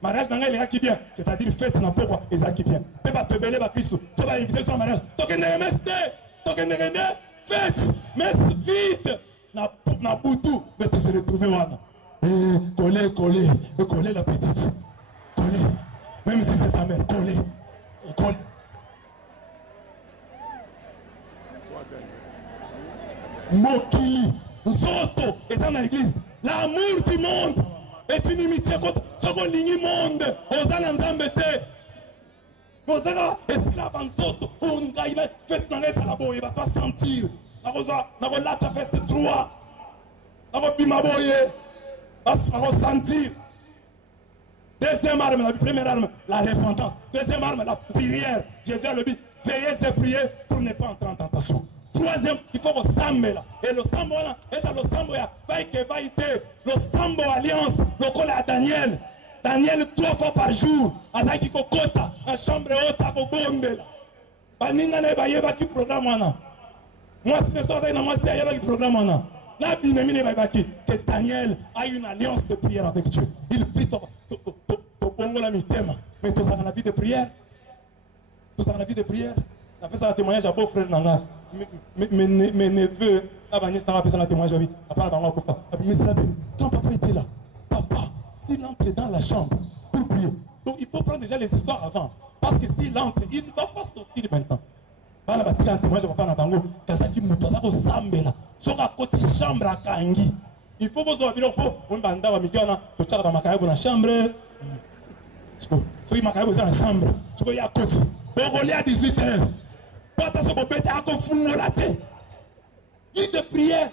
Mariage, il y a qui bien, c'est-à-dire fête, n'a pas quoi, ils ont qui bien. Tu vas te béler, Christ, tu vas inviter sur le mariage. Token MSD, token fête, mais vite. Na boutou, de te se retrouver, coller la petite. Coller. Même si c'est ta mère, coller. Mokili, Zoto, est dans l'église. L'amour du monde est une inimitié contre ce qu'on ligne monde. Osana Nzambete. Osana esclave en Zoto. On gagne, faites dans les salabos, il va pas sentir. N'a pas la veste droit. N'a pas bimaboye. Va sentir. Deuxième arme, la première arme, la repentance. Deuxième arme, la prière. Jésus a le dit, veillez et priez pour ne pas entrer en tentation. Troisième, il faut que sambe là. Et le sambo là, et dans le sambo, il y a le sambo alliance, le col à Daniel. Daniel 3 fois par jour. Azaki kokota, la chambre haute à Bobonde là. Baninga ne ba yeba ki programme wana. Moi si ne sois pas moi si yeba ki programme wana. La Bible que Daniel a une alliance de prière avec Dieu. Il prie mais tout ça dans la vie de prière. Tout ça dans la vie de prière. On a fait ça un témoignage à beau frère Nanga. Mes neveux, quand papa était là, papa, s'il entre dans la chambre pour prier, donc il faut prendre déjà les histoires avant. Parce que s'il entre, il ne va pas sortir maintenant. Dans la témoignage de papa Nabango, Kazaki Moutaza au Sambela, sur à côté chambre à Kangi. Il faut vous dire, on va dans la chambre. Il m'a dans la chambre. Il y a côté. On à 18h. Pas ta sobobete à confondre la tête. Vie de prière.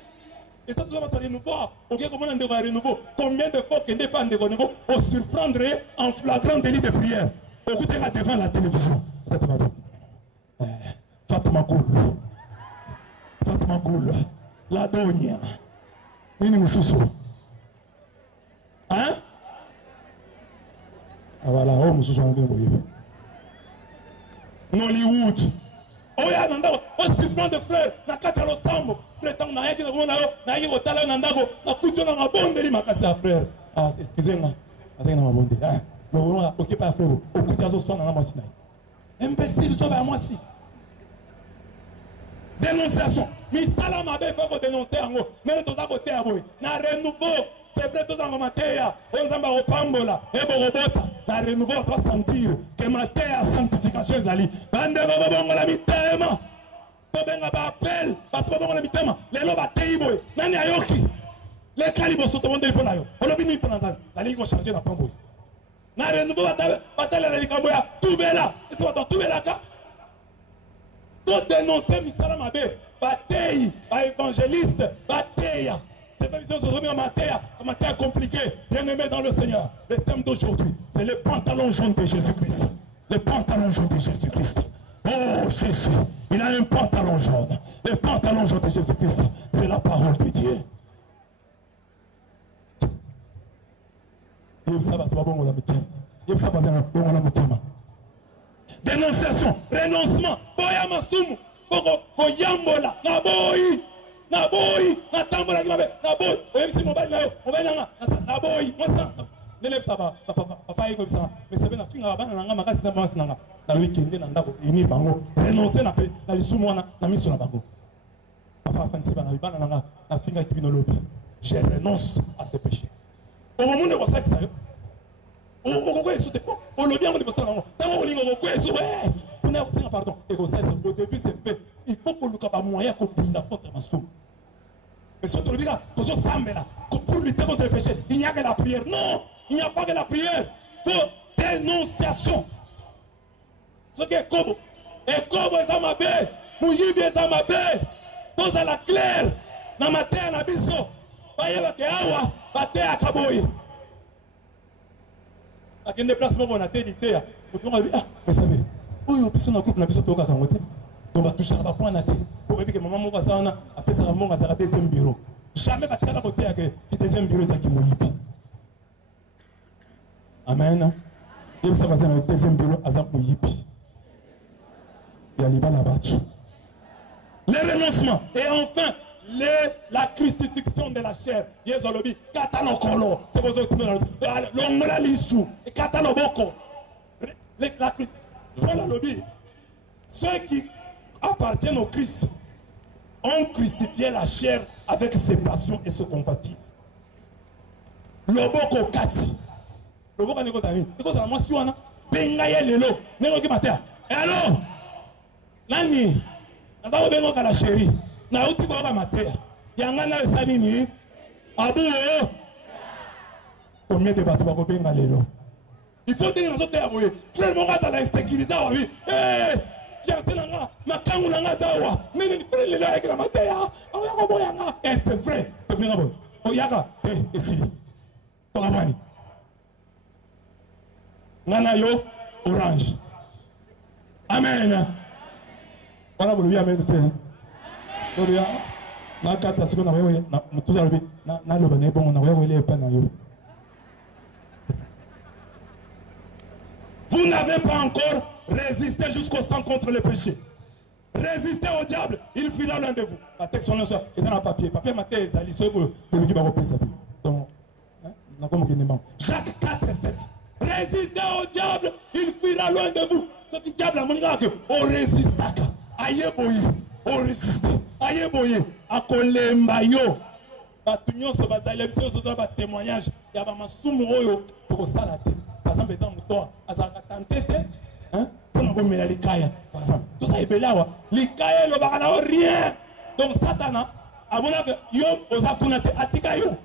Et ça, nous avons un renouveau. Ok, comment on devrait renouveau? Combien de fois qu'on dépend de renouveau? On surprendrait en flagrant délit de prière. Écoutez là devant la télévision. Fatma Goul. La Donia. Nini Moussoussou. Hein? Ah voilà, oh Moussoussou, on vient de Nollywood. Oh ya nandako, oh surprend de frère, na kati ya losambo. Frère tango na yaki na komona yo, na yaki kotala nandako, na kuto na mabondeli makasi ya frère. Ah, excusez-moi. Atenge na mabondeli. Ah, mais on a occupé à frère. Okuti azo swana na mwasi na. Imbécile so ba mwasi. Dénonciation. Misala mabe faut dénoncer yango. Mais toza côté ya boy. Na renouveau. C'est vrai toza ngoma teya. Ozamba opambola. Ebo robota. Na renouveau va sentir que ma teya sanctification ezali. Bande baba bongo la mitema. Tobenga ba appel. Ba to bongo la mitema. Lelo ba teyi boy. Nani ayoki. Les calibres sont demandés pour nayo. On a bini pour nazali. La ligne va changer na pamboy. Na renouveau va tala la likamboya. Tout bela. Est-ce que va tout bela ka? Tout dénoncer Misala Mabé, bataille, évangéliste, bataille. Cette émission se remet en matière compliquée. Bien-aimé dans le Seigneur, le thème d'aujourd'hui, c'est le pantalon jaune de Jésus-Christ. Le pantalon jaune de Jésus-Christ. Oh Jésus, il a un pantalon jaune. Le pantalon jaune de Jésus-Christ, c'est la parole de Dieu. Dénonciation, renoncement, boya masumu, koko koyambola, na boyi, na na boy na tambola ki mabe na boy oyebisi mobali na yo mobali nanga na boy mwasa nele saba papa yeko bisa mais c'est bien na finga bana nanga makasi na mwasi nanga na le weekend na ndako ini bango renoncer na pe na lisumu wana na miso na bango papa fansi bana bana nanga na finga kibino lobi je renonce à ce péché au moment de ça ça o yesu te o lobi yango de bosana ngo tango olingo ko yesu pardon au début c'est fait il faut que le moyen qu'on pinda contre ma somme mais surtout le diga toujours sambela pour lutter contre le péché il n'y a que la prière non il n'y a pas que la prière faut dénonciation ce qui est kobo et kobo est ma bé muyibi est ma bé tous à la claire na matin na biso bayeba ke awa bate akaboye akende place moko na tédité ya otonga bi vous savez oyo biso na groupe na biso toka kangote donc va toucher à point na té pour que maman moko ça na après ça monga ça deuxième bureau jamais ba kala côté que deuxième bureau ça qui moyibi amen et ça va na deuxième bureau azam moyibi ya libala batu les renoncements et enfin la crucifixion de la chair. Yezolobi, katanokolo. C'est vos autres. L'ongola lisu. Katanoboko. Voilà lobby. Ceux qui appartiennent au Christ ont crucifié la chair avec ses passions et ses convoitises. Loboko kati. Loboko n'est pas ami. C'est quoi moi si on a bengaye lelo. N'est-ce pas matin. Et alors, l'année, nous avons besoin de la chérie. Na uti kwa matea yanga na esali ni abu combien de bateaux va benga lelo il faut dire nazo te aboye frère mon gars la insécurité wa oui fiancé nanga makangu nanga zawa nini frère lelo avec la matea awa ko boyanga et c'est vrai to benga boy oyaka esili to kamani ngana yo orange amen wana bulu amen te vous n'avez pas encore résisté jusqu'au sang contre le péché. Résistez au diable, il fuira l'un de vous. La texte on est dans le papier. Papier matin est alisé pour le qui va repasser. Donc, Jacques 4, 7. Résistez au diable, il fuira l'un de vous. Ce qui diable a montré que on résiste. Aïe boyi. On résiste. Aïe boye, à kolemba yo. Batunyo so bazale biso so ba témoignage ya ba masumu oyo pour salate. Par exemple, les mouton azaka tantete, hein, pour nous mettre likaya. Par exemple, tout ça est belawa. Likaya lo bakana rien. Donc Satana a mona que yo ozakuna te atika yo.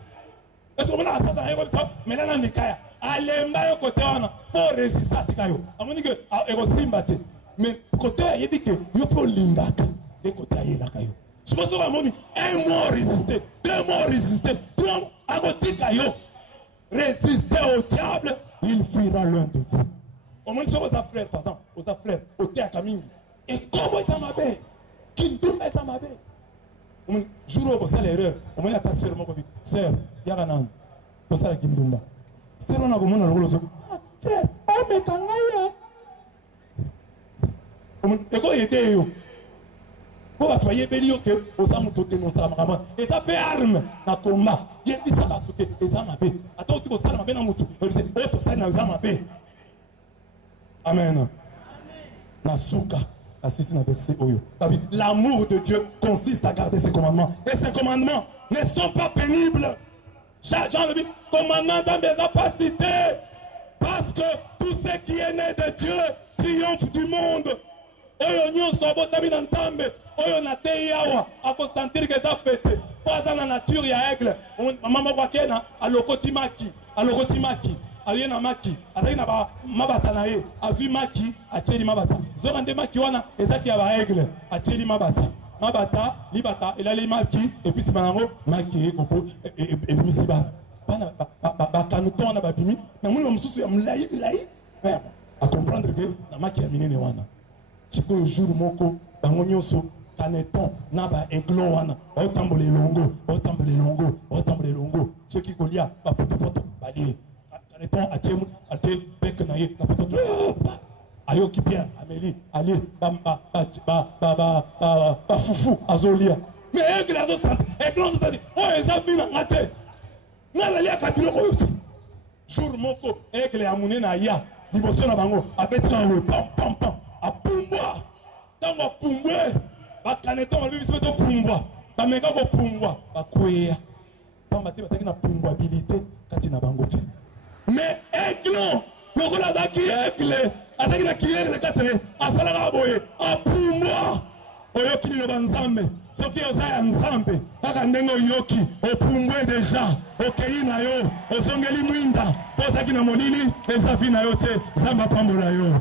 Est-ce que mona Satana yo ça mais là dans likaya. Alemba yo côté wana pour résister atika yo. Amoni que ego simba te. Mais côté il dit que yo pour lingaka. De côté à Yelakayo. Je pense que un mois résister, 2 mois résister, 3 mois à côté Kayo. Résister au diable, il fuira l'un de vous. Au moins, vos frères, par exemple, vos frères, au théâtre Kamingi. Et comment ça m'a fait? Qui me ça m'a fait? Au moins, jour où vous avez l'erreur, au moins, ta sœur m'a dit, sœur, Yaganan, pour ça, la Kimdumba. Sœur, on a comment on a le frère, oh, mais quand on a eu. Et quoi, il était yo? Pour travailler belio que aux âmes tout dénoncer vraiment et ça fait arme na combat il dit ça va tout les âmes bé attends tu ça na mutu c'est autre ça na âmes bé amen na souka assiste na verset oyo l'amour de Dieu consiste à garder ses commandements et ces commandements ne sont pas pénibles. Jean le dit commandements dans des capacités parce que tout ce qui est né de Dieu triomphe du monde. Oyo nyonso abotami na nzambe oyo na te yawa akosentir que ça pété pas dans la nature ya aigle maman moko akena alokoti maki ayena maki azali na ba mabata na ye avi maki acheli mabata zonga nde maki wana ezaki ya ba aigle acheli mabata libata elali maki et puis simanango maki kopo ebimisi ba ba kanuton na babimi na muni mususu ya mlai à comprendre que na maki ya minene wana chiko jour moko bango nyonso kaneton na ba aiglon wana otambola longo ceux qui kolia ba poto bali kaneton atie bec na ye la poto ayo ki bien Amélie allez ba fufu azolia mais aigle azosante aigle azosante oyo eza vi na nga te nga naliaka biloko oyo te jour moko aigle ya monene aya liboso na bango abetika yango pampam apumbwa ntango apumbwe bakane ntango alobi biso beto pumbwa bameka kopumbwa bakweya pamba te bazalaki na pumbwabilité kati na bango te mais aigle lokola azalaki aigle azalaki na kiyere kati asalaka boye apumbwa oyoki liloba nzambe soki oza ya nzambe kaka ndenge oyoki opumbwe deja okei na yo ozongeli mwinda mpo ozalaki na molili eza vi na yo te nzambe apambola yo